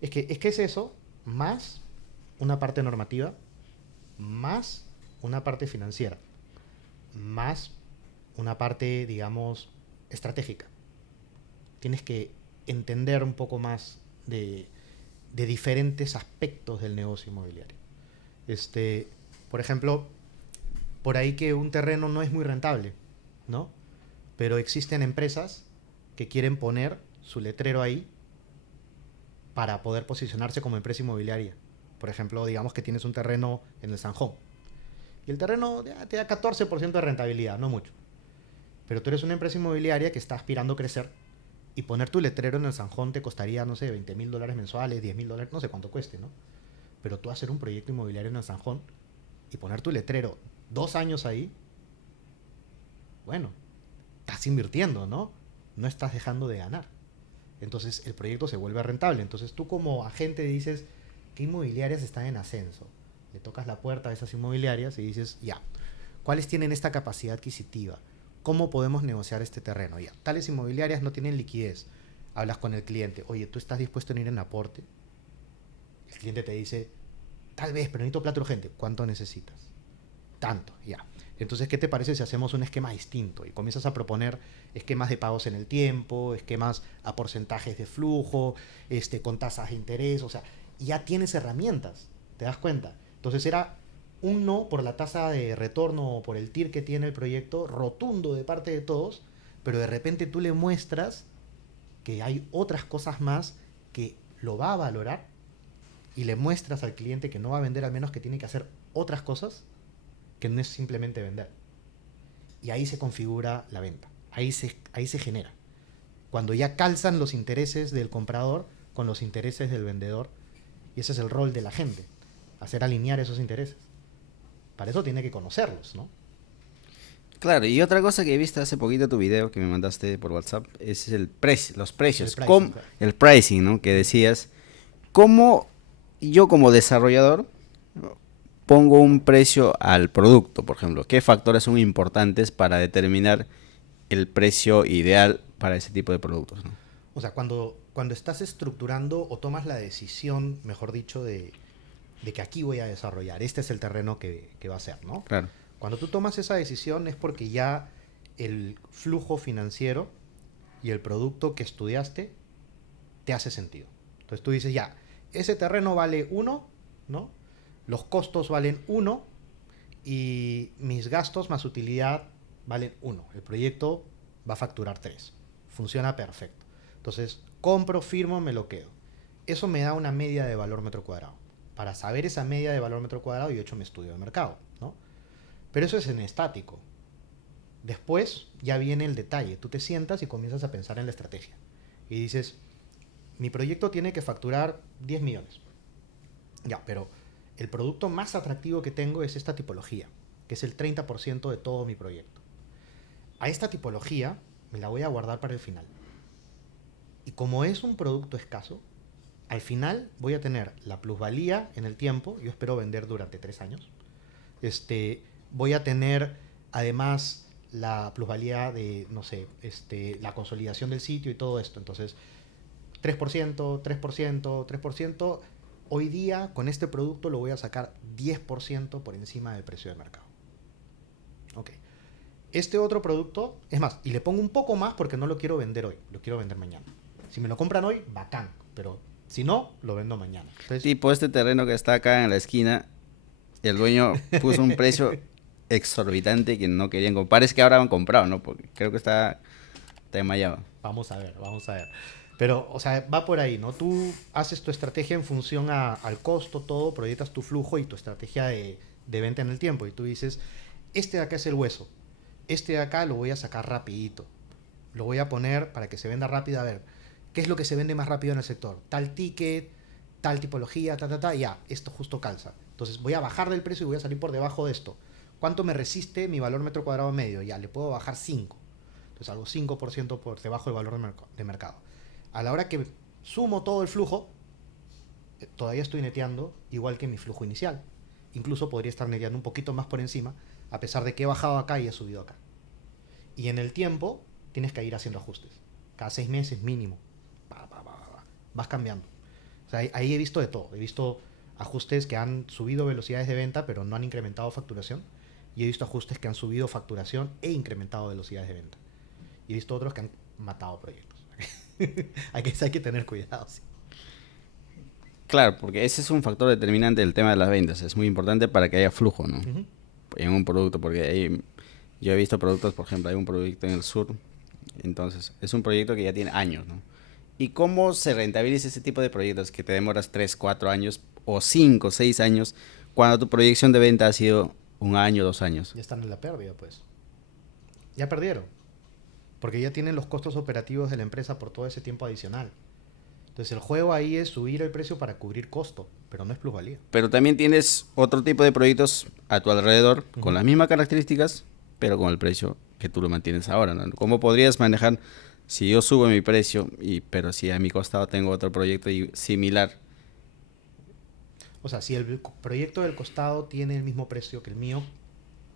Es que es eso, más una parte normativa, más una parte financiera, más una parte, digamos, estratégica. Tienes que entender un poco más de diferentes aspectos del negocio inmobiliario. Por ejemplo, por ahí que un terreno no es muy rentable, ¿no? Pero existen empresas que quieren poner su letrero ahí para poder posicionarse como empresa inmobiliaria. Por ejemplo, digamos que tienes un terreno en el Sanjón y el terreno te da 14% de rentabilidad, no mucho. Pero tú eres una empresa inmobiliaria que está aspirando a crecer y poner tu letrero en el Sanjón te costaría, no sé, $20,000 mensuales, $10,000, no sé cuánto cueste, ¿no? Pero tú hacer un proyecto inmobiliario en el Sanjón y poner tu letrero 2 años ahí, bueno, estás invirtiendo, ¿no? No estás dejando de ganar. Entonces el proyecto se vuelve rentable. Entonces tú como agente dices, ¿qué inmobiliarias están en ascenso? Le tocas la puerta a esas inmobiliarias y dices, ya, ¿cuáles tienen esta capacidad adquisitiva? ¿Cómo podemos negociar este terreno? Ya, tales inmobiliarias no tienen liquidez. Hablas con el cliente, oye, ¿tú estás dispuesto a ir en aporte? El cliente te dice, tal vez, pero necesito plata urgente. ¿Cuánto necesitas? Tanto, ya. Entonces, ¿qué te parece si hacemos un esquema distinto? Y comienzas a proponer esquemas de pagos en el tiempo, esquemas a porcentajes de flujo, con tasas de interés, o sea, ya tienes herramientas, ¿te das cuenta? Entonces era un no por la tasa de retorno o por el TIR que tiene el proyecto, rotundo de parte de todos, pero de repente tú le muestras que hay otras cosas más que lo va a valorar y le muestras al cliente que no va a vender, al menos que tiene que hacer otras cosas que no es simplemente vender. Y ahí se configura la venta, ahí se genera. Cuando ya calzan los intereses del comprador con los intereses del vendedor, y ese es el rol de la gente, hacer alinear esos intereses. Para eso tiene que conocerlos, ¿no? Claro, y otra cosa que he visto hace poquito tu video que me mandaste por WhatsApp es los El precios, pricing, claro. el pricing, ¿no? Que decías, ¿cómo yo como desarrollador pongo un precio al producto, por ejemplo? ¿Qué factores son importantes para determinar el precio ideal para ese tipo de productos, ¿no? O sea, cuando estás estructurando o tomas la decisión, mejor dicho, de que aquí voy a desarrollar, este es el terreno que va a ser, ¿no? Claro. Cuando tú tomas esa decisión es porque ya el flujo financiero y el producto que estudiaste te hace sentido. Entonces tú dices, ya, ese terreno vale 1, ¿no? Los costos valen 1 y mis gastos más utilidad valen 1. El proyecto va a facturar 3. Funciona perfecto. Entonces, compro, firmo, me lo quedo. Eso me da una media de valor metro cuadrado. Para saber esa media de valor metro cuadrado, yo he hecho mi estudio de mercado, ¿no? Pero eso es en estático. Después ya viene el detalle. Tú te sientas y comienzas a pensar en la estrategia. Y dices, mi proyecto tiene que facturar 10 millones. Ya, pero el producto más atractivo que tengo es esta tipología, que es el 30% de todo mi proyecto. A esta tipología me la voy a guardar para el final. Y como es un producto escaso, al final voy a tener la plusvalía en el tiempo. Yo espero vender durante 3 años. Voy a tener además la plusvalía de, no sé, la consolidación del sitio y todo esto. Entonces, 3%, 3%, 3%. Hoy día, con este producto, lo voy a sacar 10% por encima del precio de mercado. Ok. Este otro producto, es más, y le pongo un poco más porque no lo quiero vender hoy, lo quiero vender mañana. Si me lo compran hoy, bacán, pero si no, lo vendo mañana. Entonces, Tipo este terreno que está acá en la esquina, el dueño puso un precio exorbitante que no querían comprar. Parece que ahora han comprado, ¿no? Porque creo que está desmayado. Vamos a ver, vamos a ver. Pero, o sea, va por ahí, ¿no? Tú haces tu estrategia en función al costo, todo, proyectas tu flujo y tu estrategia de venta en el tiempo. Y tú dices, este de acá es el hueso. Este de acá lo voy a sacar rapidito. Lo voy a poner para que se venda rápido. A ver, ¿qué es lo que se vende más rápido en el sector? Tal ticket, tal tipología, ya, esto justo calza. Entonces voy a bajar del precio y voy a salir por debajo de esto. ¿Cuánto me resiste mi valor metro cuadrado medio? Ya, le puedo bajar 5. Entonces algo 5% por debajo del valor de mercado. A la hora que sumo todo el flujo, todavía estoy neteando igual que mi flujo inicial. Incluso podría estar neteando un poquito más por encima, a pesar de que he bajado acá y he subido acá. Y en el tiempo tienes que ir haciendo ajustes. Cada 6 meses mínimo. Vas cambiando. O sea, ahí he visto de todo. He visto ajustes que han subido velocidades de venta, pero no han incrementado facturación. Y he visto ajustes que han subido facturación e incrementado velocidades de venta. Y he visto otros que han matado proyectos. hay que tener cuidado, sí. Claro, porque ese es un factor determinante del tema de las ventas. Es muy importante para que haya flujo, ¿no? Uh-huh. En un producto, porque yo he visto productos, por ejemplo, hay un proyecto en el sur, entonces es un proyecto que ya tiene años, ¿no? ¿Y cómo se rentabiliza ese tipo de proyectos que te demoras 3, 4 años o 5, 6 años cuando tu proyección de venta ha sido 1 año, 2 años? Ya están en la pérdida, pues. Ya perdieron. Porque ya tienen los costos operativos de la empresa por todo ese tiempo adicional. Entonces el juego ahí es subir el precio para cubrir costo, pero no es plusvalía. Pero también tienes otro tipo de proyectos a tu alrededor con las mismas características, pero con el precio que tú lo mantienes ahora, ¿no? ¿Cómo podrías manejar si yo subo mi precio, pero si a mi costado tengo otro proyecto similar? O sea, si el proyecto del costado tiene el mismo precio que el mío,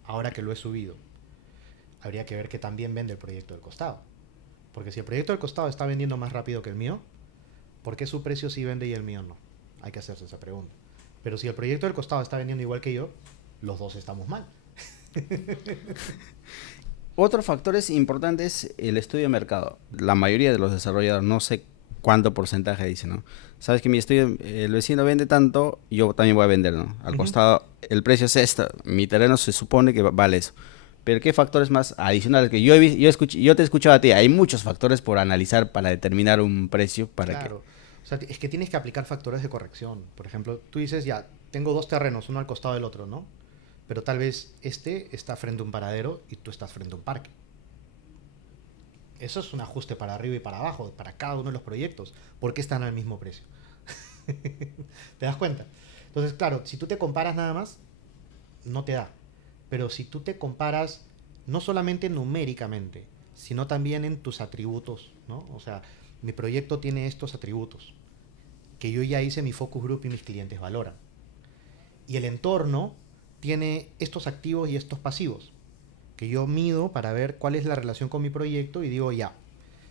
ahora que lo he subido, habría que ver que también vende el proyecto del costado. Porque si el proyecto del costado está vendiendo más rápido que el mío, ¿por qué su precio sí vende y el mío no? Hay que hacerse esa pregunta. Pero si el proyecto del costado está vendiendo igual que yo, los dos estamos mal. Otro factor importante es el estudio de mercado. La mayoría de los desarrolladores, no sé cuánto porcentaje dice, ¿no? Sabes que el vecino vende tanto, yo también voy a vender, ¿no? Al costado, el precio es esto, mi terreno se supone que vale eso. Pero ¿qué factores más adicionales? Que yo te he escuchado a ti, hay muchos factores por analizar para determinar un precio. Claro. O sea, es que tienes que aplicar factores de corrección. Por ejemplo, tú dices, ya, tengo dos terrenos, uno al costado del otro, ¿no? Pero tal vez este está frente a un paradero y tú estás frente a un parque. Eso es un ajuste para arriba y para abajo, para cada uno de los proyectos. ¿Por qué están al mismo precio? ¿Te das cuenta? Entonces, claro, si tú te comparas nada más, no te da. Pero si tú te comparas no solamente numéricamente, sino también en tus atributos, ¿no? O sea, mi proyecto tiene estos atributos que yo ya hice mi focus group y mis clientes valoran. Y el entorno tiene estos activos y estos pasivos que yo mido para ver cuál es la relación con mi proyecto y digo ya.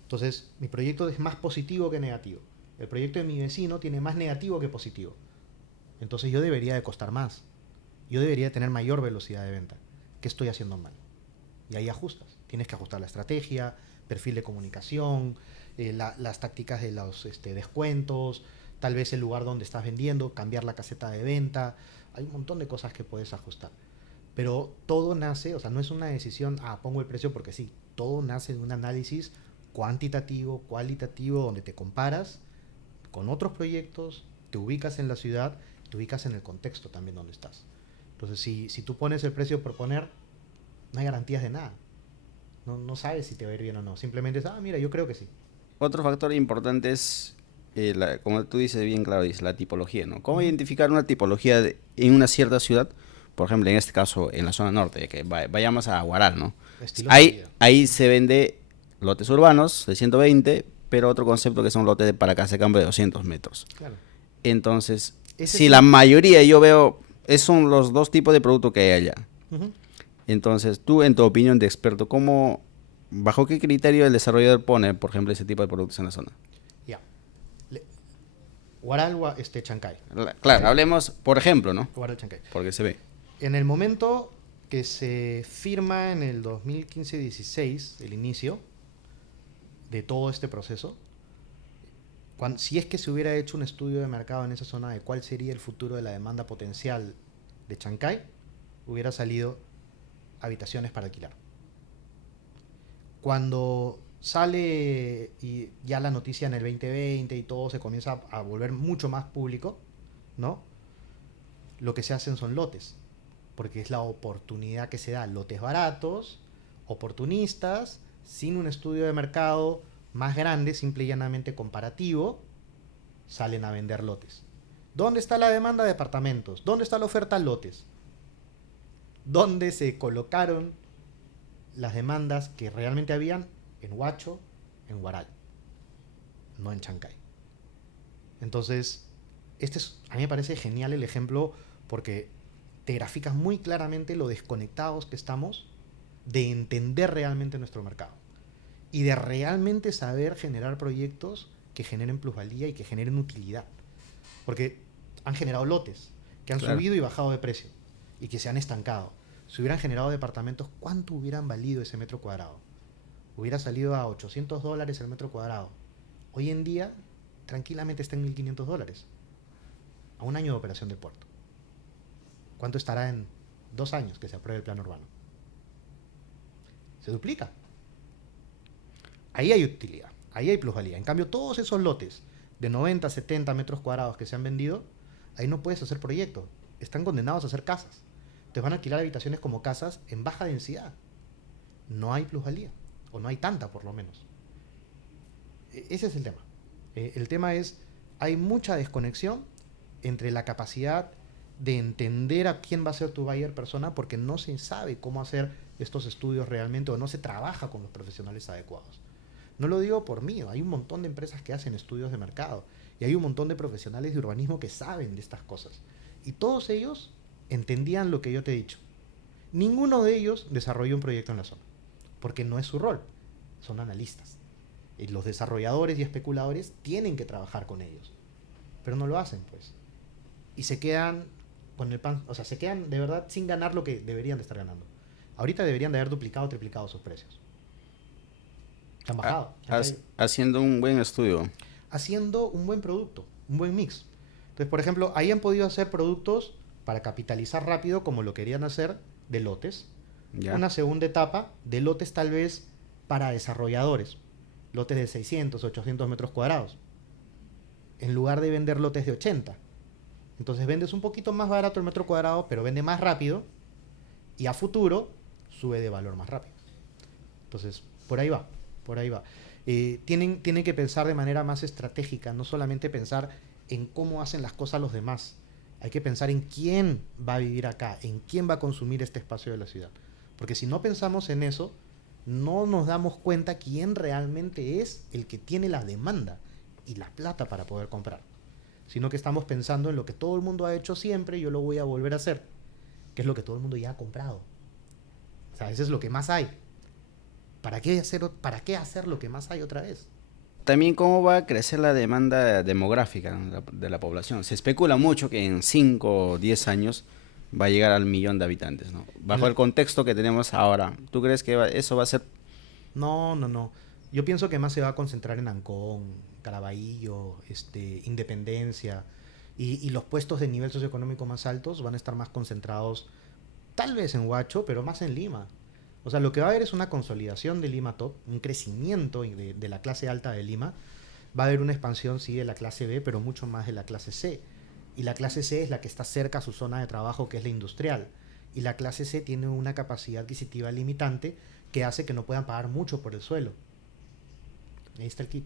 Entonces, mi proyecto es más positivo que negativo. El proyecto de mi vecino tiene más negativo que positivo. Entonces yo debería de costar más. Yo debería tener mayor velocidad de venta. ¿Qué estoy haciendo mal? Y ahí ajustas. Tienes que ajustar la estrategia, perfil de comunicación, las tácticas de los descuentos, tal vez el lugar donde estás vendiendo, cambiar la caseta de venta. Hay un montón de cosas que puedes ajustar. Pero todo nace, o sea, no es una decisión, pongo el precio porque sí. Todo nace de un análisis cuantitativo, cualitativo, donde te comparas con otros proyectos, te ubicas en la ciudad, te ubicas en el contexto también donde estás. Entonces, si tú pones el precio por poner, no hay garantías de nada. No sabes si te va a ir bien o no. Simplemente es, mira, yo creo que sí. Otro factor importante es, como tú dices bien claro, dice la tipología, ¿no? ¿Cómo identificar una tipología en una cierta ciudad? Por ejemplo, en este caso, en la zona norte, que vayamos a Huaral, ¿no? Ahí se vende lotes urbanos de 120, pero otro concepto que son lotes para casa de campo de 200 metros. Claro. Entonces, si la mayoría yo veo, esos son los dos tipos de productos que hay allá. Uh-huh. Entonces, tú, en tu opinión de experto, ¿bajo qué criterio el desarrollador pone, por ejemplo, ese tipo de productos en la zona? Ya. Huaral, Chancay. Claro, ¿sí? Hablemos, por ejemplo, ¿no? Huaral, Chancay. Porque se ve. En el momento que se firma en el 2015-16, el inicio de todo este proceso, si es que se hubiera hecho un estudio de mercado en esa zona de cuál sería el futuro de la demanda potencial de Chancay, hubiera salido habitaciones para alquilar. Cuando sale y ya la noticia en el 2020 y todo se comienza a volver mucho más público, ¿no? Lo que se hacen son lotes, porque es la oportunidad que se da, lotes baratos, oportunistas, sin un estudio de mercado más grande, simple y llanamente comparativo, salen a vender lotes. ¿Dónde está la demanda de departamentos? ¿Dónde está la oferta lotes? ¿Dónde se colocaron las demandas que realmente habían? En Huacho, en Huaral, no en Chancay. Entonces, a mí me parece genial el ejemplo porque te graficas muy claramente lo desconectados que estamos de entender realmente nuestro mercado y de realmente saber generar proyectos que generen plusvalía y que generen utilidad. Porque han generado lotes que han subido y bajado de precio y que se han estancado. Si hubieran generado departamentos, ¿cuánto hubieran valido ese metro cuadrado? Hubiera salido a $800 el metro cuadrado. Hoy en día, tranquilamente está en $1.500. A un año de operación del puerto. ¿Cuánto estará en 2 años que se apruebe el plan urbano? Se duplica. Ahí hay utilidad, ahí hay plusvalía. En cambio, todos esos lotes de 90, 70 metros cuadrados que se han vendido, ahí no puedes hacer proyectos. Están condenados a hacer casas. Te van a alquilar habitaciones como casas en baja densidad. No hay plusvalía. O no hay tanta, por lo menos. Ese es el tema. El tema es, hay mucha desconexión entre la capacidad de entender a quién va a ser tu buyer persona porque no se sabe cómo hacer estos estudios realmente o no se trabaja con los profesionales adecuados. No lo digo por mí, hay un montón de empresas que hacen estudios de mercado y hay un montón de profesionales de urbanismo que saben de estas cosas. Y todos ellos entendían lo que yo te he dicho. Ninguno de ellos desarrolló un proyecto en la zona, porque no es su rol, son analistas. Y los desarrolladores y especuladores tienen que trabajar con ellos, pero no lo hacen, pues. Y se quedan con el pan, o sea, se quedan de verdad sin ganar lo que deberían de estar ganando. Ahorita deberían de haber duplicado o triplicado sus precios. Han bajado. Haciendo un buen estudio. Haciendo un buen producto, un buen mix. Entonces, por ejemplo, ahí han podido hacer productos para capitalizar rápido, como lo querían hacer, de lotes. Ya. Una segunda etapa de lotes tal vez para desarrolladores. Lotes de 600, 800 metros cuadrados. En lugar de vender lotes de 80. Entonces vendes un poquito más barato el metro cuadrado, pero vende más rápido. Y a futuro sube de valor más rápido. Entonces, por ahí va. Por ahí va. Tienen que pensar de manera más estratégica, no solamente pensar en cómo hacen las cosas los demás. Hay que pensar en quién va a vivir acá, en quién va a consumir este espacio de la ciudad. Porque si no pensamos en eso, no nos damos cuenta quién realmente es el que tiene la demanda y la plata para poder comprar. Sino que estamos pensando en lo que todo el mundo ha hecho siempre y yo lo voy a volver a hacer, que es lo que todo el mundo ya ha comprado. O sea, eso es lo que más hay. ¿Para qué hacer lo que más hay otra vez? También cómo va a crecer la demanda demográfica de la población. Se especula mucho que en 5 o 10 años va a llegar al 1.000.000 de habitantes, ¿no? Bajo el contexto que tenemos ahora, ¿tú crees que eso va a ser? No. Yo pienso que más se va a concentrar en Ancón, Caraballo, Independencia, y los puestos de nivel socioeconómico más altos van a estar más concentrados, tal vez en Huacho, pero más en Lima. O sea, lo que va a haber es una consolidación de Lima Top, un crecimiento de la clase alta de Lima. Va a haber una expansión, sí, de la clase B, pero mucho más de la clase C. Y la clase C es la que está cerca a su zona de trabajo, que es la industrial. Y la clase C tiene una capacidad adquisitiva limitante que hace que no puedan pagar mucho por el suelo. Ahí está el kit.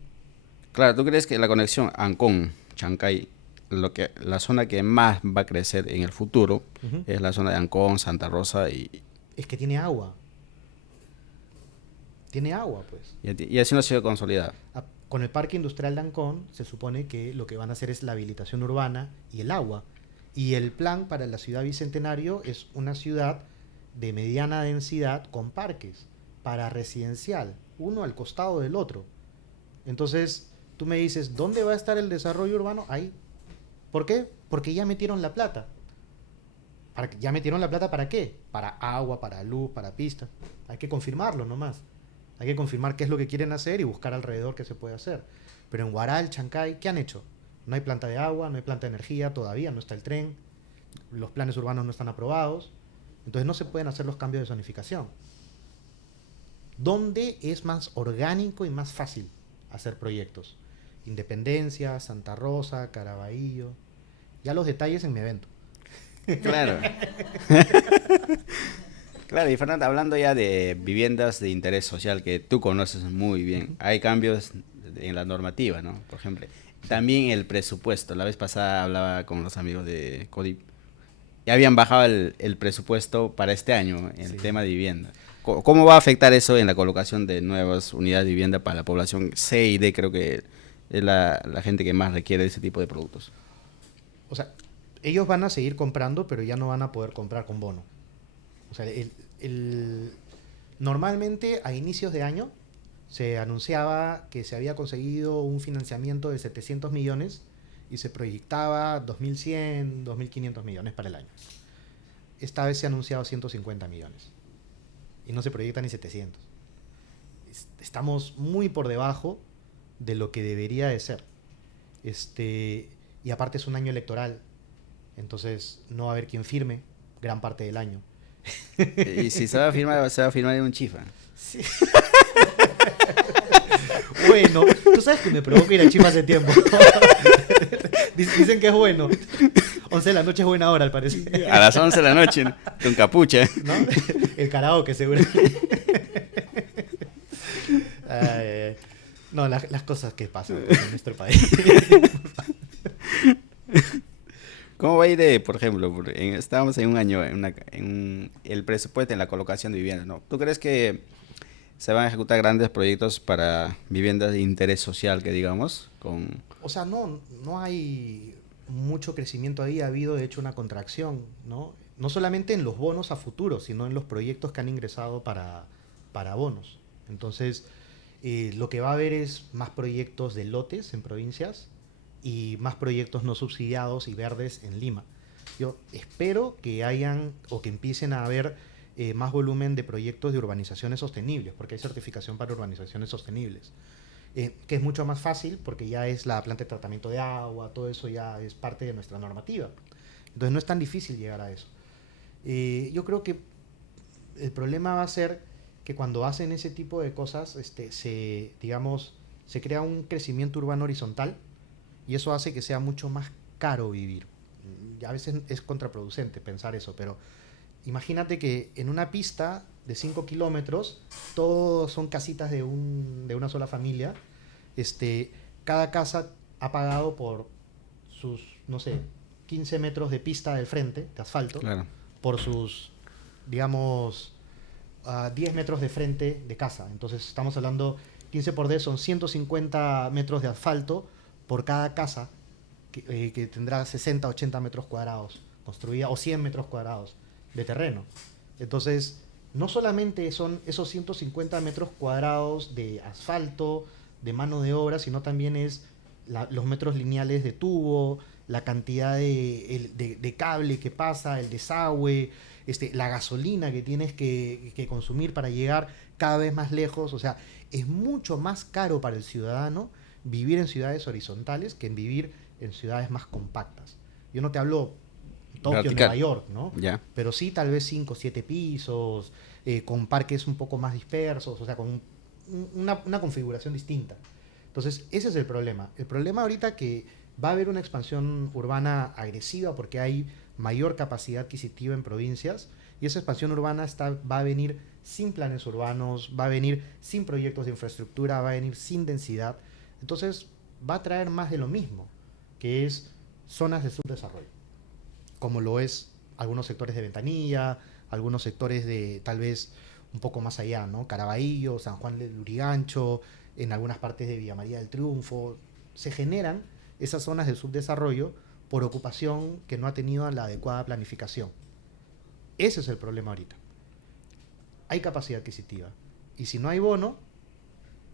Claro, ¿tú crees que la conexión Ancón, Chancay, la zona que más va a crecer en el futuro es la zona de Ancón, Santa Rosa y... Es que tiene agua. Tiene agua, pues. Y es una ciudad consolidada. Con el parque industrial de Ancón se supone que lo que van a hacer es la habilitación urbana y el agua. Y el plan para la ciudad Bicentenario es una ciudad de mediana densidad con parques para residencial, uno al costado del otro. Entonces, tú me dices, ¿dónde va a estar el desarrollo urbano? Ahí. ¿Por qué? Porque ya metieron la plata. ¿Ya metieron la plata para qué? Para agua, para luz, para pista. Hay que confirmarlo nomás. Hay que confirmar qué es lo que quieren hacer y buscar alrededor qué se puede hacer. Pero en Huaral, Chancay, ¿qué han hecho? No hay planta de agua, no hay planta de energía, todavía no está el tren, los planes urbanos no están aprobados. Entonces no se pueden hacer los cambios de zonificación. ¿Dónde es más orgánico y más fácil hacer proyectos? Independencia, Santa Rosa, Caraballo. Ya los detalles en mi evento. Claro. Claro, y Fernanda, hablando ya de viviendas de interés social que tú conoces muy bien, hay cambios en la normativa, ¿no? Por ejemplo, también el presupuesto. La vez pasada hablaba con los amigos de CODIP. Ya habían bajado el presupuesto para este año en el tema de vivienda. ¿Cómo va a afectar eso en la colocación de nuevas unidades de vivienda para la población C y D? Creo que es la gente que más requiere ese tipo de productos. O sea, ellos van a seguir comprando, pero ya no van a poder comprar con bono. O sea, normalmente a inicios de año se anunciaba que se había conseguido un financiamiento de 700 millones y se proyectaba 2.100, 2.500 millones para el año. Esta vez se ha anunciado 150 millones y no se proyecta ni 700. Estamos muy por debajo de lo que debería de ser. Y aparte es un año electoral, entonces no va a haber quien firme gran parte del año. Y si se va a firmar en un chifa. Sí. Bueno, tú sabes que me provoca ir al chifa hace tiempo. Dicen que es bueno. 11 de la noche es buena hora, al parecer. A las 11 de la noche, ¿no? Con capucha. ¿No? El karaoke, seguro. No, las cosas que pasan en nuestro país. ¿Cómo va a ir, por ejemplo, estábamos en un año en el presupuesto en la colocación de viviendas, ¿no? ¿Tú crees que se van a ejecutar grandes proyectos para viviendas de interés social, que digamos? O sea, no hay mucho crecimiento ahí, ha habido de hecho una contracción, ¿no? No solamente en los bonos a futuro, sino en los proyectos que han ingresado para bonos. Entonces, lo que va a haber es más proyectos de lotes en provincias y más proyectos no subsidiados y verdes en Lima. Yo espero que hayan o que empiecen a haber más volumen de proyectos de urbanizaciones sostenibles, porque hay certificación para urbanizaciones sostenibles, que es mucho más fácil porque ya es la planta de tratamiento de agua, todo eso ya es parte de nuestra normativa. Entonces no es tan difícil llegar a eso. Yo creo que el problema va a ser que cuando hacen ese tipo de cosas, se crea un crecimiento urbano horizontal y eso hace que sea mucho más caro vivir. Y a veces es contraproducente pensar eso, pero imagínate que en una pista de 5 kilómetros, todos son casitas de una sola familia. Cada casa ha pagado por sus, no sé, 15 metros de pista del frente, de asfalto, Claro. por sus, digamos, 10 metros de frente de casa. Entonces estamos hablando, 15 por 10 son 150 metros de asfalto por cada casa que tendrá 60, 80 metros cuadrados construida o 100 metros cuadrados de terreno. Entonces, no solamente son esos 150 metros cuadrados de asfalto, de mano de obra, sino también es los metros lineales de tubo, la cantidad de cable que pasa, el desagüe, la gasolina que tienes que consumir para llegar cada vez más lejos. O sea, es mucho más caro para el ciudadano vivir en ciudades horizontales que en vivir en ciudades más compactas. Yo no te hablo Tokio, Vertical. Nueva York, ¿no? Ya. Pero sí tal vez 5 o 7 pisos, con parques un poco más dispersos, o sea, con una configuración distinta. Entonces, ese es el problema. El problema ahorita que va a haber una expansión urbana agresiva porque hay mayor capacidad adquisitiva en provincias y esa expansión urbana va a venir sin planes urbanos, va a venir sin proyectos de infraestructura, va a venir sin densidad. Entonces, va a traer más de lo mismo, que es zonas de subdesarrollo, como lo es algunos sectores de Ventanilla, algunos sectores de tal vez un poco más allá, ¿no? Caraballo, San Juan del Lurigancho, en algunas partes de Villa María del Triunfo. Se generan esas zonas de subdesarrollo por ocupación que no ha tenido la adecuada planificación. Ese es el problema ahorita. Hay capacidad adquisitiva. Y si no hay bono,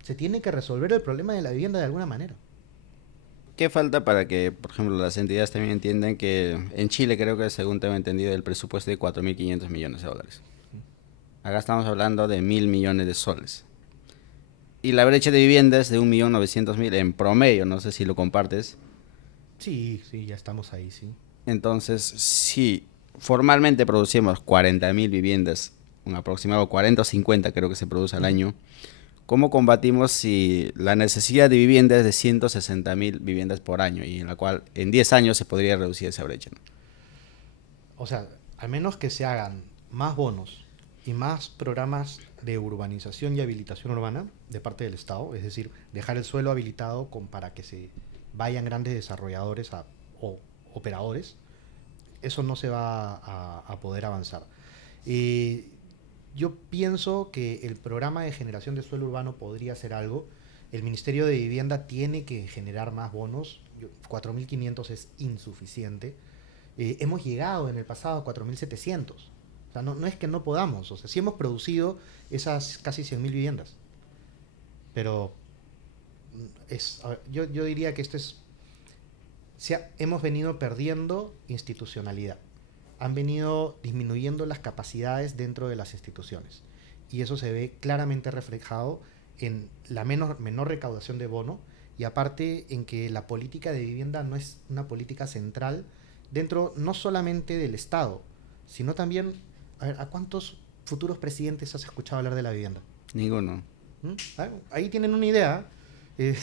se tiene que resolver el problema de la vivienda de alguna manera. ¿Qué falta para que, por ejemplo, las entidades también entiendan que en Chile creo que, según tengo entendido, el presupuesto es de 4.500 millones de dólares? Acá estamos hablando de 1.000 millones de soles. Y la brecha de vivienda es de 1.900.000 en promedio, no sé si lo compartes. Sí, ya estamos ahí, sí. Entonces, sí, formalmente producimos 40.000 viviendas, un aproximado 40 o 50 creo que se produce al año. ¿Cómo combatimos si la necesidad de vivienda es de 160.000 viviendas por año y en la cual en 10 años se podría reducir esa brecha, ¿no? O sea, al menos que se hagan más bonos y más programas de urbanización y habilitación urbana de parte del Estado, es decir, dejar el suelo habilitado para que se vayan grandes desarrolladores o operadores, eso no se va a poder avanzar. Eh, yo pienso que el programa de generación de suelo urbano podría ser algo. El Ministerio de Vivienda tiene que generar más bonos. 4.500 es insuficiente. Hemos llegado en el pasado a 4.700. O sea, no es que no podamos. O sea, sí hemos producido esas casi 100.000 viviendas. Pero a ver, yo diría que hemos venido perdiendo institucionalidad. Han venido disminuyendo las capacidades dentro de las instituciones. Y eso se ve claramente reflejado en la menor recaudación de bono y aparte en que la política de vivienda no es una política central dentro no solamente del Estado, sino también, a ver, ¿a cuántos futuros presidentes has escuchado hablar de la vivienda? Ninguno. Ahí tienen una idea. Eh,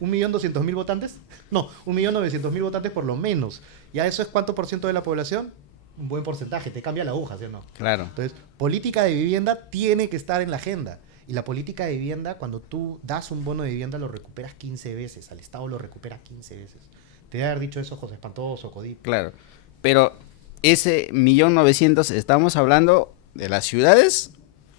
1.200.000 votantes. No, 1.900.000 votantes por lo menos. ¿Ya eso es cuánto por ciento de la población? Un buen porcentaje, te cambia la aguja, ¿sí o no? Claro. Entonces, política de vivienda tiene que estar en la agenda. Y la política de vivienda, cuando tú das un bono de vivienda, lo recuperas 15 veces. Al Estado lo recupera 15 veces. Te debe haber dicho eso José Espantoso, Codip. Claro. Pero ese 1.900.000, ¿estamos hablando de las ciudades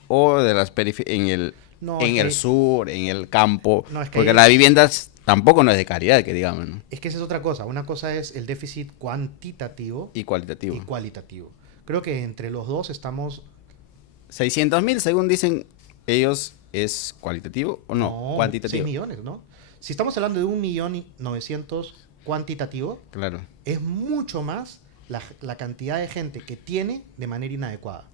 o de las periferias No, en el sur, en el campo? No, es que Porque la vivienda tampoco no es de calidad, que digamos, ¿no? es que esa es otra cosa. Una cosa es el déficit cuantitativo Y cualitativo. y cualitativo. Creo que entre los dos estamos... 600.000, según dicen ellos, ¿es cualitativo o no? Cuantitativo. 6 millones, ¿no? Si estamos hablando de 1.900.000 cuantitativo, Claro. es mucho más la cantidad de gente que tiene de manera inadecuada.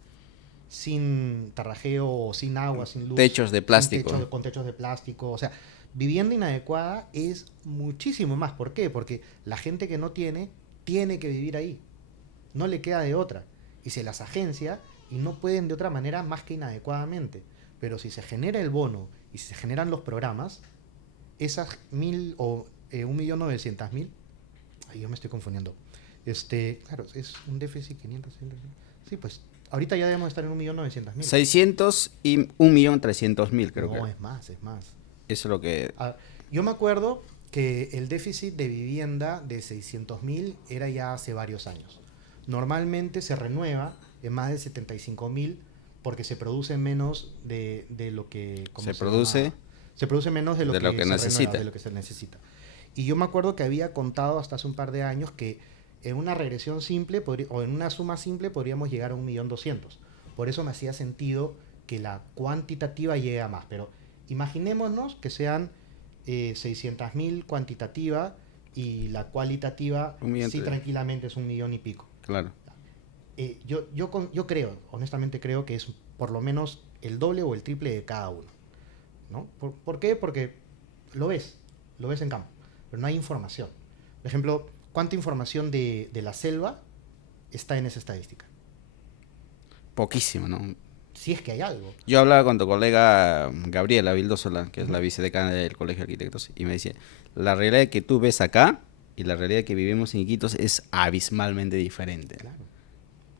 Sin tarrajeo, sin agua, sin luz. Techos de plástico. Con techos de plástico. O sea, vivienda inadecuada es muchísimo más. ¿Por qué? Porque la gente que no tiene que vivir ahí. No le queda de otra. Y se las agencia y no pueden de otra manera más que inadecuadamente. Pero si se genera el bono y si se generan los programas, esas 1.900.000, ay, yo me estoy confundiendo. Claro, es un déficit 500. Sí, pues ahorita ya debemos estar en 1.900.000. 600 y 1.300.000, creo que. No, es más. Eso es lo que... Yo me acuerdo que el déficit de vivienda de 600.000 era ya hace varios años. Normalmente se renueva en más de 75.000 porque se produce menos de lo que... Se produce menos de lo que se necesita. renueva, de lo que se necesita. Y yo me acuerdo que había contado hasta hace un par de años que en una regresión simple o en una suma simple podríamos llegar a 1.200.000. Por eso me hacía sentido que la cuantitativa llegue a más. Pero imaginémonos que sean 600.000 cuantitativa y la cualitativa sí tranquilamente es 1 millón y pico. Claro. Yo creo, honestamente creo que es por lo menos el doble o el triple de cada uno, ¿no? ¿Por qué? Porque lo ves en campo, pero no hay información. Por ejemplo, ¿cuánta información de la selva está en esa estadística? Poquísimo, ¿no? Si es que hay algo. Yo hablaba con tu colega Gabriela Vildosola, que es la vicedecana del Colegio de Arquitectos, y me decía, la realidad que tú ves acá y la realidad que vivimos en Iquitos es abismalmente diferente.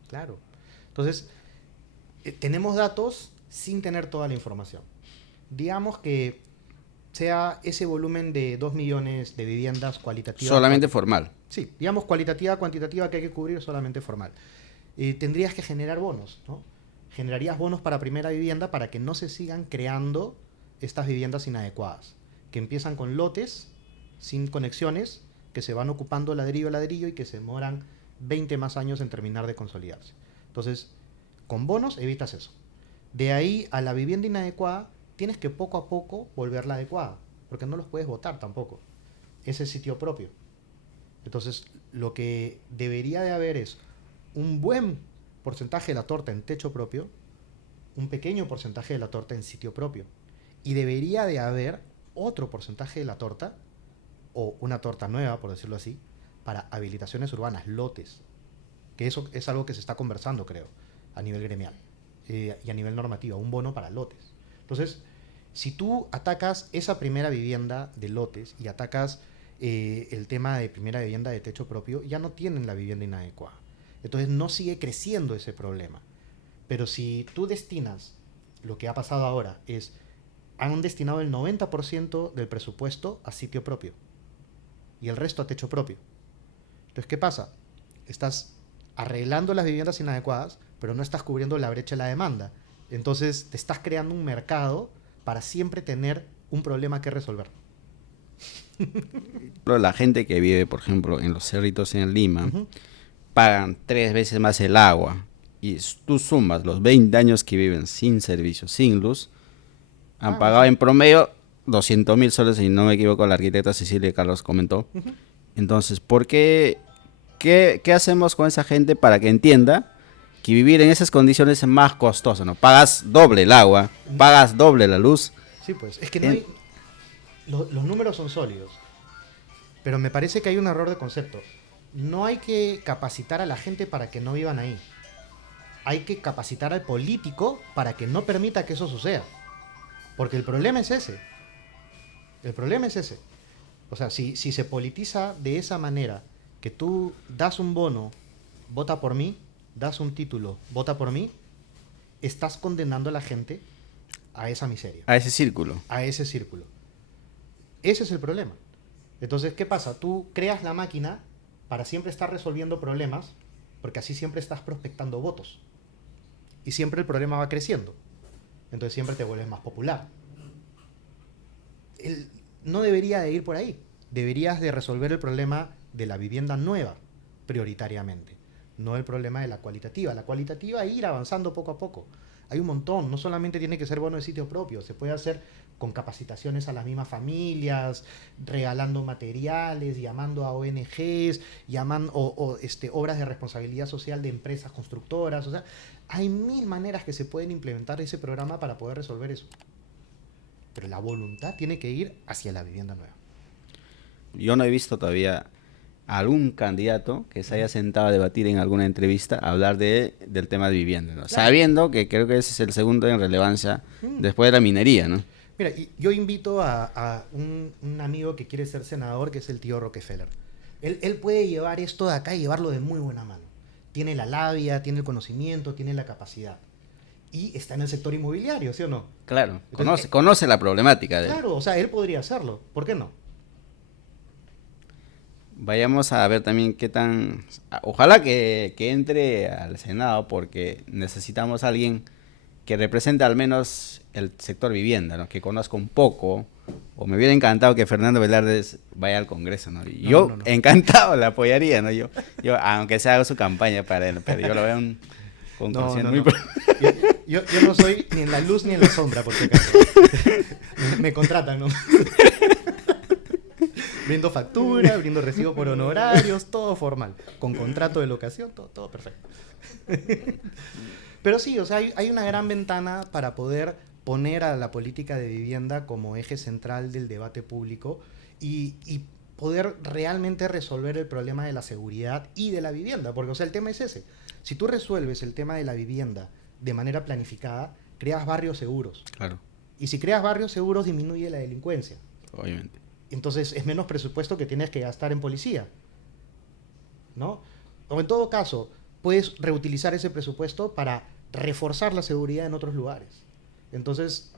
Claro. Entonces, tenemos datos sin tener toda la información. Digamos que sea ese volumen de 2 millones de viviendas cualitativas. Solamente formal. Sí, digamos cualitativa, cuantitativa que hay que cubrir solamente formal. Tendrías que generar bonos, ¿no? Generarías bonos para primera vivienda para que no se sigan creando estas viviendas inadecuadas, que empiezan con lotes sin conexiones, que se van ocupando ladrillo a ladrillo y que se demoran 20 más años en terminar de consolidarse. Entonces, con bonos evitas eso. De ahí a la vivienda inadecuada, tienes que poco a poco volverla adecuada, porque no los puedes votar tampoco. Ese es sitio propio. Entonces, lo que debería de haber es un buen porcentaje de la torta en techo propio, un pequeño porcentaje de la torta en sitio propio. Y debería de haber otro porcentaje de la torta, o una torta nueva, por decirlo así, para habilitaciones urbanas, lotes. que eso es algo que se está conversando, creo, a nivel gremial y a nivel normativo, un bono para lotes. Entonces, si tú atacas esa primera vivienda de lotes y atacas el tema de primera vivienda de techo propio, ya no tienen la vivienda inadecuada. Entonces no sigue creciendo ese problema. Pero si tú destinas, lo que ha pasado ahora es, han destinado el 90% del presupuesto a sitio propio y el resto a techo propio. Entonces, ¿qué pasa? Estás arreglando las viviendas inadecuadas, pero no estás cubriendo la brecha de la demanda. Entonces te estás creando un mercado para siempre tener un problema que resolver. La gente que vive, por ejemplo, en los cerritos en Lima, pagan 3 veces más el agua. Y tú sumas los 20 años que viven sin servicio, sin luz, han pagado en promedio 200.000 soles, si no me equivoco, la arquitecta Cecilia Carlos comentó. Entonces, ¿qué hacemos con esa gente para que entienda que vivir en esas condiciones es más costoso, ¿no? Pagas doble el agua, pagas doble la luz. Sí, pues, es que no hay... Los números son sólidos, pero me parece que hay un error de concepto. No hay que capacitar a la gente para que no vivan ahí. Hay que capacitar al político para que no permita que eso suceda. Porque el problema es ese. El problema es ese. O sea, si se politiza de esa manera, que tú das un bono, vota por mí, das un título, vota por mí, estás condenando a la gente a esa miseria. A ese círculo. A ese círculo. Ese es el problema. Entonces, ¿qué pasa? Tú creas la máquina para siempre estar resolviendo problemas, porque así siempre estás prospectando votos. Y siempre el problema va creciendo. Entonces siempre te vuelves más popular. No debería de ir por ahí. Deberías de resolver el problema de la vivienda nueva, prioritariamente. No el problema de la cualitativa. La cualitativa ir avanzando poco a poco. Hay un montón. No solamente tiene que ser bono de sitio propio. Se puede hacer con capacitaciones a las mismas familias, regalando materiales, llamando a ONGs, obras de responsabilidad social de empresas constructoras. O sea, hay 1000 maneras que se pueden implementar ese programa para poder resolver eso. Pero la voluntad tiene que ir hacia la vivienda nueva. Yo no he visto todavía a algún candidato que se haya sentado a debatir en alguna entrevista, a hablar del tema de vivienda, ¿no? Claro. Sabiendo que creo que ese es el segundo en relevancia después de la minería, ¿no? Mira, yo invito a un amigo que quiere ser senador, que es el tío Rockefeller. Él puede llevar esto de acá y llevarlo de muy buena mano. Tiene la labia, tiene el conocimiento, tiene la capacidad. Y está en el sector inmobiliario, ¿sí o no? Claro, conoce la problemática. Claro, o sea, él podría hacerlo. ¿Por qué no? Vayamos a ver también qué tan... Ojalá que entre al Senado, porque necesitamos a alguien que represente al menos el sector vivienda, ¿no? Que conozca un poco. O me hubiera encantado que Fernando Velarde vaya al Congreso, ¿no? Yo encantado le apoyaría, ¿no? Yo aunque se haga su campaña para él, pero yo lo veo con conciencia muy... Yo no soy ni en la luz ni en la sombra, por si acaso. Me contratan, ¿no? Brindo factura, brindo recibo por honorarios, todo formal. Con contrato de locación, todo perfecto. Pero sí, o sea, hay una gran ventana para poder poner a la política de vivienda como eje central del debate público y poder realmente resolver el problema de la seguridad y de la vivienda. Porque, o sea, el tema es ese. Si tú resuelves el tema de la vivienda de manera planificada, creas barrios seguros. Claro. Y si creas barrios seguros, disminuye la delincuencia. Obviamente. Entonces es menos presupuesto que tienes que gastar en policía, ¿no? O en todo caso, puedes reutilizar ese presupuesto para reforzar la seguridad en otros lugares. Entonces,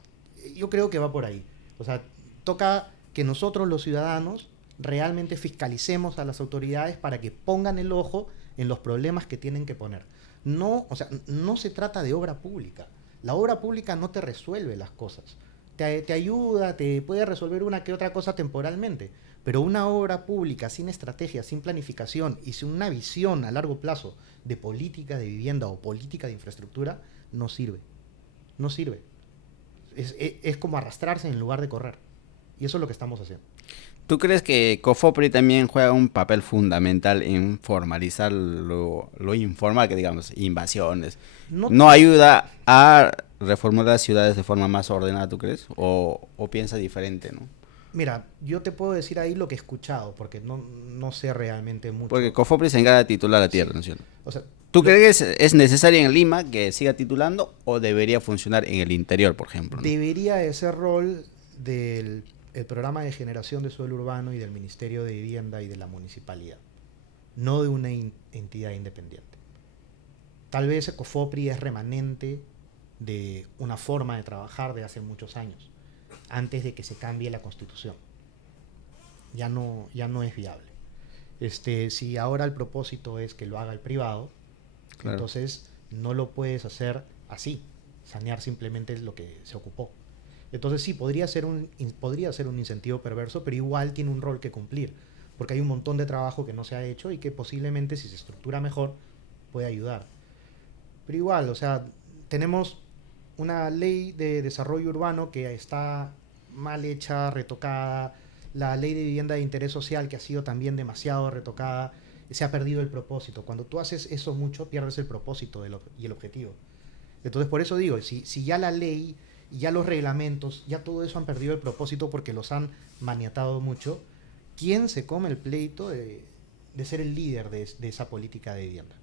yo creo que va por ahí. O sea, toca que nosotros los ciudadanos realmente fiscalicemos a las autoridades para que pongan el ojo en los problemas que tienen que poner. No, o sea, no se trata de obra pública. La obra pública no te resuelve las cosas. Te ayuda, te puede resolver una que otra cosa temporalmente, pero una obra pública sin estrategia, sin planificación y sin una visión a largo plazo de política de vivienda o política de infraestructura, no sirve. No sirve. Es como arrastrarse en lugar de correr. Y eso es lo que estamos haciendo. ¿Tú crees que COFOPRI también juega un papel fundamental en formalizar lo informal, que digamos, invasiones? ¿No ayuda a reformular las ciudades de forma más ordenada, tú crees? ¿O piensa diferente, no? Mira, yo te puedo decir ahí lo que he escuchado, porque no sé realmente mucho. Porque Cofopris se encarga de titular la tierra, Sí. ¿no es cierto? O sea, ¿Tú crees que es necesario en Lima que siga titulando o debería funcionar en el interior, por ejemplo, ¿no? debería de ser rol del el programa de generación de suelo urbano y del Ministerio de Vivienda y de la municipalidad, no de una entidad independiente. Tal vez Ecofopri es remanente de una forma de trabajar de hace muchos años, antes de que se cambie la constitución. Ya no es viable. Si ahora el propósito es que lo haga el privado, Claro. entonces no lo puedes hacer así, sanear simplemente lo que se ocupó. Entonces sí, podría ser un incentivo perverso, pero igual tiene un rol que cumplir, porque hay un montón de trabajo que no se ha hecho y que posiblemente si se estructura mejor puede ayudar. Pero igual, o sea, tenemos una ley de desarrollo urbano que está mal hecha, retocada, la ley de vivienda de interés social que ha sido también demasiado retocada, se ha perdido el propósito. Cuando tú haces eso mucho, pierdes el propósito y el objetivo. Entonces, por eso digo, si ya la ley y ya los reglamentos, ya todo eso han perdido el propósito porque los han maniatado mucho, ¿quién se come el pleito de ser el líder de esa política de vivienda?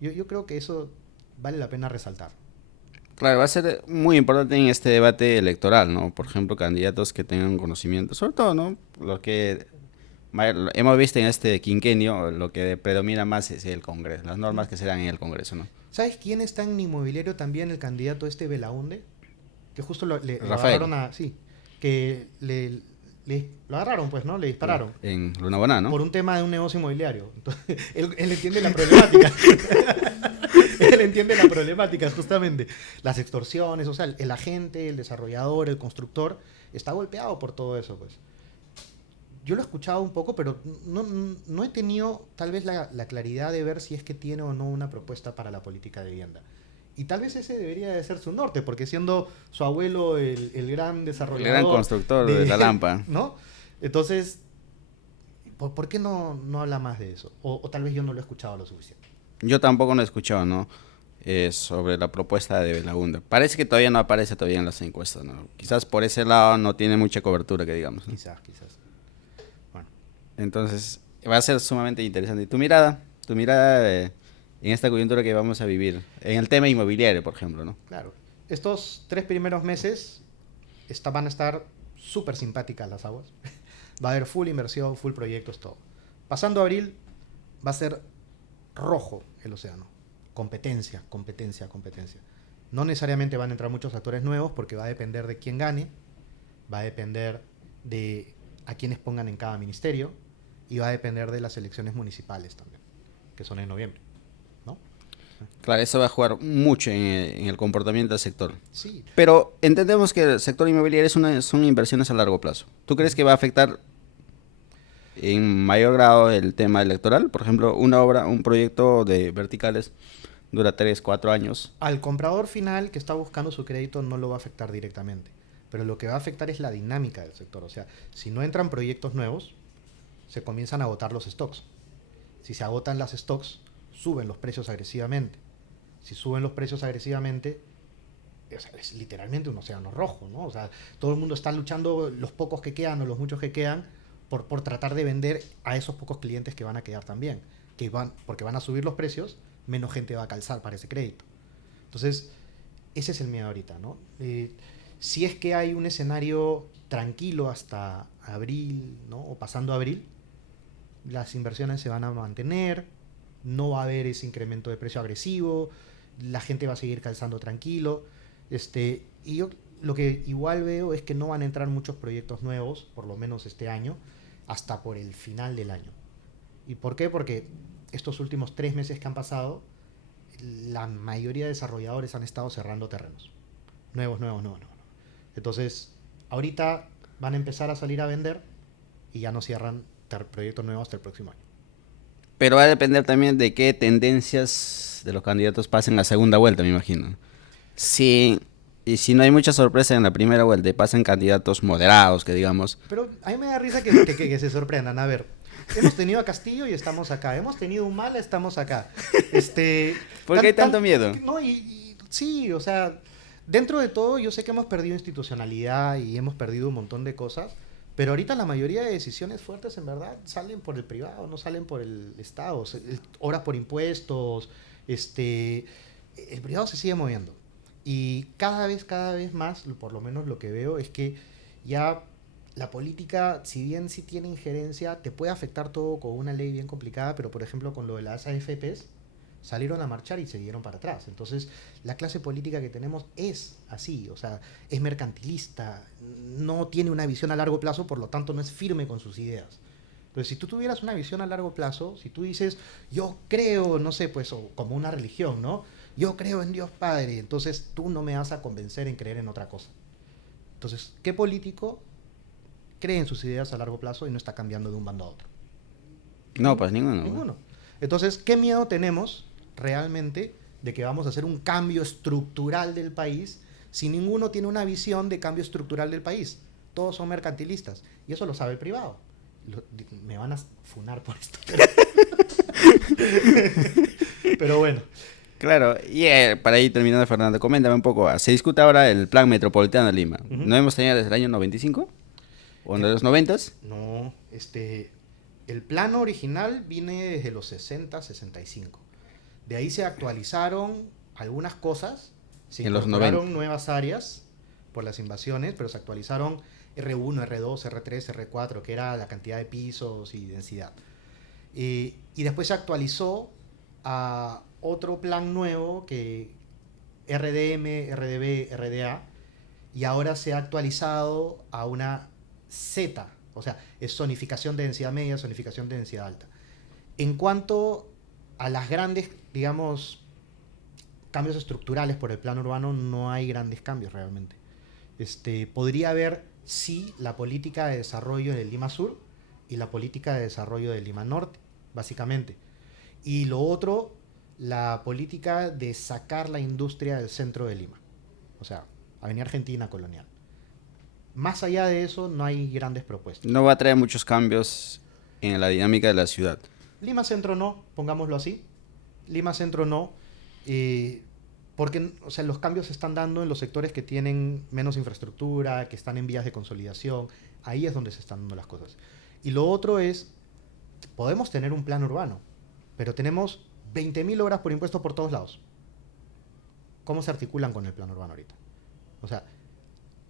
Yo creo que eso vale la pena resaltar. Claro, va a ser muy importante en este debate electoral, ¿no? Por ejemplo, candidatos que tengan conocimiento, sobre todo, ¿no? Lo que hemos visto en este quinquenio, lo que predomina más es el Congreso, las normas que se dan en el Congreso, ¿no? ¿Sabes quién está en inmobiliario también? El candidato Belaunde, que justo lo Rafael, agarraron sí, que lo agarraron, pues, ¿no? Le dispararon. en Luna Boná, ¿no? Por un tema de un negocio inmobiliario. Entonces, él entiende la problemática. Él entiende la problemática, justamente. Las extorsiones, o sea, el agente, el desarrollador, el constructor, está golpeado por todo eso, pues. Yo lo he escuchado un poco, pero no he tenido tal vez la claridad de ver si es que tiene o no una propuesta para la política de vivienda. Y tal vez ese debería de ser su norte, porque siendo su abuelo el gran desarrollador... El gran constructor de la Lampa. ¿No? Entonces, ¿por qué no habla más de eso? O tal vez yo no lo he escuchado lo suficiente. Yo tampoco lo he escuchado, ¿no? Sobre la propuesta de Belaunde. Parece que todavía no aparece todavía en las encuestas, ¿no? Quizás por ese lado no tiene mucha cobertura, que digamos, ¿no? Quizás. Bueno, Entonces, va a ser sumamente interesante. ¿Y tu mirada en esta coyuntura que vamos a vivir? En el tema inmobiliario, por ejemplo, ¿no? claro. Estos 3 primeros meses van a estar súper simpáticas las aguas. Va a haber full inversión, full proyectos, todo. Pasando abril, va a ser rojo el océano. Competencia. No necesariamente van a entrar muchos actores nuevos porque va a depender de quién gane, va a depender de a quiénes pongan en cada ministerio y va a depender de las elecciones municipales también, que son en noviembre, ¿no? Claro, eso va a jugar mucho en el comportamiento del sector. Sí. Pero entendemos que el sector inmobiliario son inversiones a largo plazo. ¿Tú crees que va a afectar en mayor grado el tema electoral? Por ejemplo, un proyecto de verticales dura 3, 4 años. Al comprador final que está buscando su crédito no lo va a afectar directamente, pero lo que va a afectar es la dinámica del sector. O sea, si no entran proyectos nuevos, se comienzan a agotar los stocks. Si se agotan las stocks, suben los precios agresivamente. Si suben los precios agresivamente, o sea, es literalmente un océano rojo, ¿no? O sea, todo el mundo está luchando, los pocos que quedan o los muchos que quedan, por tratar de vender a esos pocos clientes que van a quedar también. Porque van a subir los precios, menos gente va a calzar para ese crédito. Entonces, ese es el miedo ahorita, ¿no? Si es que hay un escenario tranquilo hasta abril, ¿no? O pasando abril, las inversiones se van a mantener, no va a haber ese incremento de precio agresivo, la gente va a seguir calzando tranquilo. Y yo lo que igual veo es que no van a entrar muchos proyectos nuevos, por lo menos este año, hasta por el final del año. ¿Y por qué? Porque estos últimos 3 meses que han pasado, la mayoría de desarrolladores han estado cerrando terrenos. Nuevos. Entonces, ahorita van a empezar a salir a vender y ya no cierran proyectos nuevos hasta el próximo año. Pero va a depender también de qué tendencias de los candidatos pasen la segunda vuelta, me imagino. Y si no hay mucha sorpresa en la primera vuelta y pasan candidatos moderados, que digamos... Pero a mí me da risa que se sorprendan. A ver, hemos tenido a Castillo y estamos acá. Hemos tenido Humala, estamos acá. ¿Por qué hay tanto miedo? No, sí, o sea, dentro de todo yo sé que hemos perdido institucionalidad y hemos perdido un montón de cosas, Pero ahorita la mayoría de decisiones fuertes en verdad salen por el privado, no salen por el Estado. Horas por impuestos, el privado se sigue moviendo. Y cada vez más, por lo menos lo que veo es que ya la política, si bien sí tiene injerencia, te puede afectar todo con una ley bien complicada, pero por ejemplo con lo de las AFPs, salieron a marchar y se dieron para atrás. Entonces, la clase política que tenemos es así, o sea, es mercantilista, no tiene una visión a largo plazo, por lo tanto no es firme con sus ideas. Entonces, si tú tuvieras una visión a largo plazo, si tú dices, yo creo, no sé, pues, como una religión, ¿no? Yo creo en Dios Padre, entonces tú no me vas a convencer en creer en otra cosa. Entonces, ¿qué político cree en sus ideas a largo plazo y no está cambiando de un bando a otro? No, pues ninguno. Ninguno. Entonces, ¿qué miedo tenemos realmente de que vamos a hacer un cambio estructural del país si ninguno tiene una visión de cambio estructural del país? Todos son mercantilistas y eso lo sabe el privado. Me van a funar por esto. Pero bueno. Claro, y para ir terminando, Fernando, coméntame un poco. Se discute ahora el plan metropolitano de Lima. ¿No hemos tenido desde el año 95? ¿O de los 90? No, el plan original viene desde los 60, 65. De ahí se actualizaron algunas cosas, se En los incorporaron 90. nuevas áreas por las invasiones, pero se actualizaron R1, R2, R3, R4, que era la cantidad de pisos y densidad. Y después se actualizó a otro plan nuevo que RDM, RDB, RDA, y ahora se ha actualizado a una Z, o sea, es zonificación de densidad media, zonificación de densidad alta. En cuanto a las grandes, digamos, cambios estructurales por el plano urbano, no hay grandes cambios realmente. Podría haber, sí, la política de desarrollo de Lima Sur y la política de desarrollo de Lima Norte, básicamente. Y lo otro, la política de sacar la industria del centro de Lima. O sea, Avenida Argentina Colonial. Más allá de eso, no hay grandes propuestas. No va a traer muchos cambios en la dinámica de la ciudad. Lima Centro no, pongámoslo así. Lima Centro no, porque o sea, los cambios se están dando en los sectores que tienen menos infraestructura, que están en vías de consolidación. Ahí es donde se están dando las cosas. Y lo otro es, podemos tener un plan urbano, pero tenemos 20.000 obras por impuesto por todos lados. ¿Cómo se articulan con el plan urbano ahorita? O sea,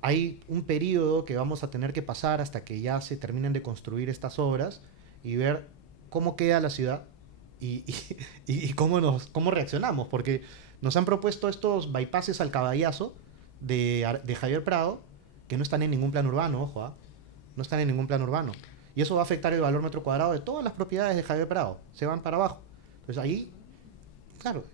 hay un periodo que vamos a tener que pasar hasta que ya se terminen de construir estas obras y ver cómo queda la ciudad y cómo reaccionamos, porque nos han propuesto estos bypasses al caballazo de Javier Prado, que no están en ningún plan urbano, ojo, no están en ningún plan urbano. Y eso va a afectar el valor metro cuadrado de todas las propiedades de Javier Prado, se van para abajo. Entonces ahí, claro.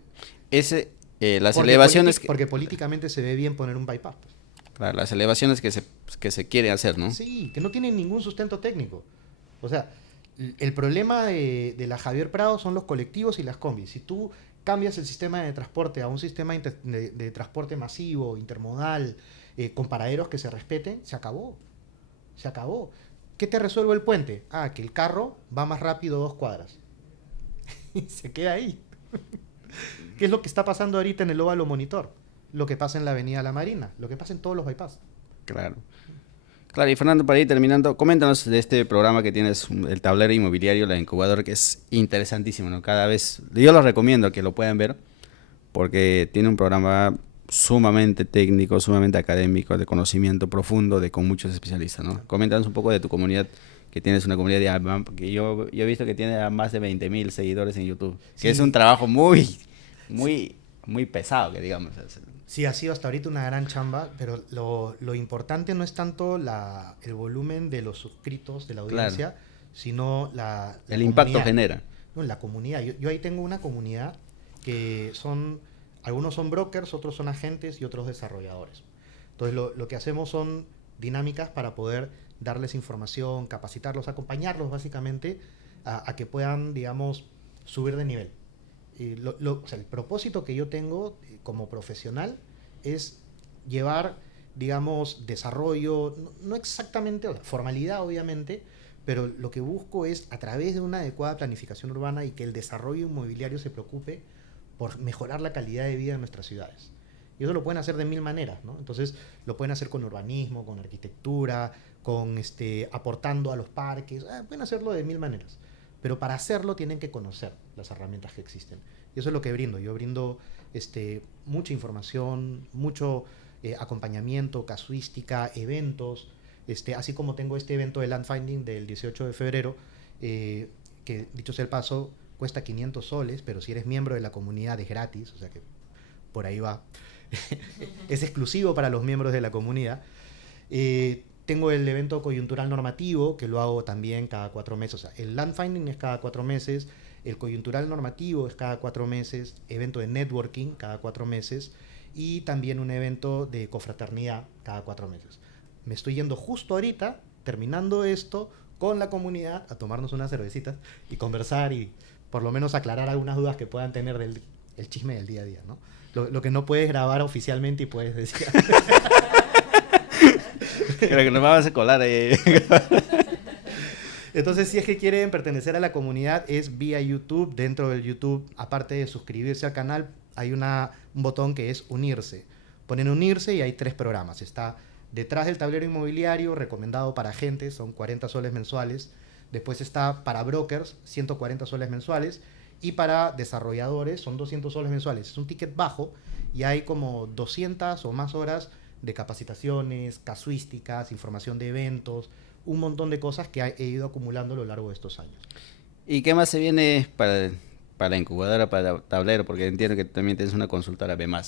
Las elevaciones... Porque políticamente se ve bien poner un bypass. Pues. Claro, las elevaciones que se quieren hacer, ¿no? Sí, que no tienen ningún sustento técnico. O sea, el problema de la Javier Prado son los colectivos y las combis. Si tú cambias el sistema de transporte a un sistema de transporte masivo, intermodal, con paraderos que se respeten, se acabó. Se acabó. ¿Qué te resuelve el puente? Que el carro va más rápido 2 cuadras. Y se queda ahí. ¿Qué es lo que está pasando ahorita en el óvalo Monitor? Lo que pasa en la avenida La Marina, lo que pasa en todos los bypass. Claro. Claro, y Fernando, para ir terminando, coméntanos de este programa que tienes, el tablero inmobiliario, la incubadora, que es interesantísimo, ¿no? Cada vez, yo los recomiendo que lo puedan ver, porque tiene un programa sumamente técnico, sumamente académico, de conocimiento profundo, con muchos especialistas, ¿no? Coméntanos un poco de tu comunidad, que tienes una comunidad que yo he visto que tiene más de 20.000 seguidores en YouTube, sí. Que es un trabajo muy pesado, que digamos. Sí, ha sido hasta ahorita una gran chamba, pero lo importante no es tanto el volumen de los suscritos de la audiencia, claro, sino el impacto genera. No, la comunidad. Yo ahí tengo una comunidad que algunos son brokers, otros son agentes y otros desarrolladores. Entonces lo que hacemos son dinámicas para poder darles información, capacitarlos, acompañarlos básicamente a que puedan, digamos, subir de nivel. O sea, el propósito que yo tengo como profesional es llevar, digamos, desarrollo, no exactamente, o sea, formalidad obviamente, pero lo que busco es a través de una adecuada planificación urbana y que el desarrollo inmobiliario se preocupe por mejorar la calidad de vida de nuestras ciudades. Y eso lo pueden hacer de 1000 maneras, ¿no? Entonces, lo pueden hacer con urbanismo, con arquitectura, con aportando a los parques. Pueden hacerlo de 1000 maneras. Pero para hacerlo tienen que conocer las herramientas que existen. Y eso es lo que brindo. Yo brindo mucha información, mucho acompañamiento, casuística, eventos. Así como tengo este evento de Landfinding del 18 de febrero, que dicho sea el paso, cuesta 500 soles, pero si eres miembro de la comunidad es gratis, o sea que por ahí va. Es exclusivo para los miembros de la comunidad. Tengo el evento coyuntural normativo, que lo hago también cada 4 meses. O sea, el Landfinding es cada 4 meses, el coyuntural normativo es cada 4 meses, evento de networking cada 4 meses y también un evento de confraternidad cada 4 meses. Me estoy yendo justo ahorita, terminando esto, con la comunidad a tomarnos unas cervecitas y conversar y por lo menos aclarar algunas dudas que puedan tener del el chisme del día a día, ¿no? Lo que no puedes grabar oficialmente y puedes decir... Creo que nos vamos a colar ahí. Entonces, si es que quieren pertenecer a la comunidad, es vía YouTube. Dentro del YouTube, aparte de suscribirse al canal, hay un botón que es unirse. Ponen unirse y hay 3 programas. Está detrás del tablero inmobiliario, recomendado para agentes, son 40 soles mensuales. Después está para brokers, 140 soles mensuales. Y para desarrolladores, son 200 soles mensuales. Es un ticket bajo y hay como 200 o más horas de capacitaciones, casuísticas, información de eventos, un montón de cosas que he ido acumulando a lo largo de estos años. ¿Y qué más se viene para la incubadora, para Tablero? Porque entiendo que también tienes una consultora B+, ¿no?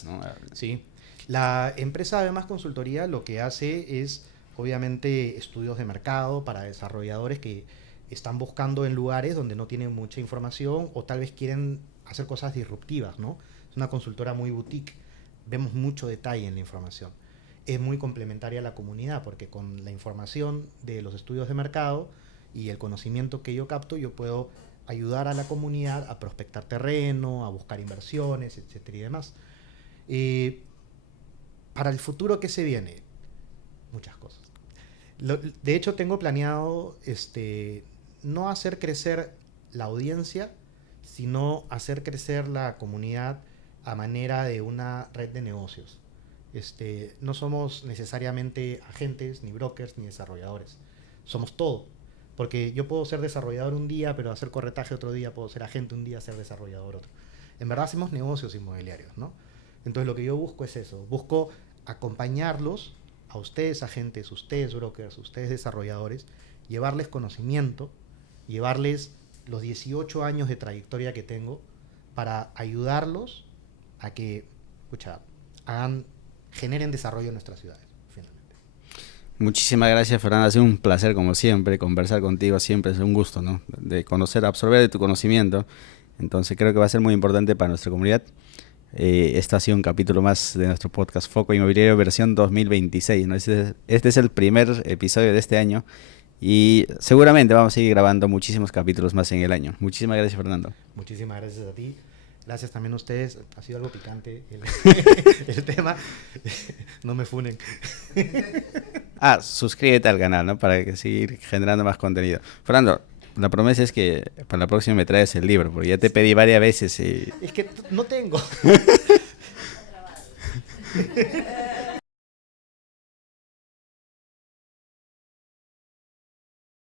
Sí. La empresa B+ Consultoría lo que hace es, obviamente, estudios de mercado para desarrolladores que están buscando en lugares donde no tienen mucha información o tal vez quieren hacer cosas disruptivas, ¿no? Es una consultora muy boutique. Vemos mucho detalle en la información. Es muy complementaria a la comunidad porque con la información de los estudios de mercado y el conocimiento que yo capto, yo puedo ayudar a la comunidad a prospectar terreno, a buscar inversiones, etcétera y demás. Para el futuro, ¿qué se viene? Muchas cosas. De hecho, tengo planeado no hacer crecer la audiencia, sino hacer crecer la comunidad a manera de una red de negocios. No somos necesariamente agentes, ni brokers, ni desarrolladores. Somos todo. Porque yo puedo ser desarrollador un día, pero hacer corretaje otro día, puedo ser agente un día, ser desarrollador otro. En verdad hacemos negocios inmobiliarios, ¿no? Entonces lo que yo busco es eso. Busco acompañarlos, a ustedes agentes, ustedes brokers, ustedes desarrolladores, llevarles conocimiento, llevarles los 18 años de trayectoria que tengo para ayudarlos a que, generen desarrollo en nuestras ciudades, finalmente. Muchísimas gracias, Fernando. Ha sido un placer, como siempre, conversar contigo. Siempre es un gusto, ¿no? De conocer, absorber de tu conocimiento. Entonces creo que va a ser muy importante para nuestra comunidad. Este ha sido un capítulo más de nuestro podcast Foco Inmobiliario versión 2026, ¿no? Este es el primer episodio de este año y seguramente vamos a seguir grabando muchísimos capítulos más en el año. Muchísimas gracias, Fernando. Muchísimas gracias a ti. Gracias también a ustedes. Ha sido algo picante el tema. No me funen. Suscríbete al canal, ¿no? Para seguir generando más contenido. Fernando, la promesa es que para la próxima me traes el libro, porque ya te pedí varias veces y... Es que no tengo.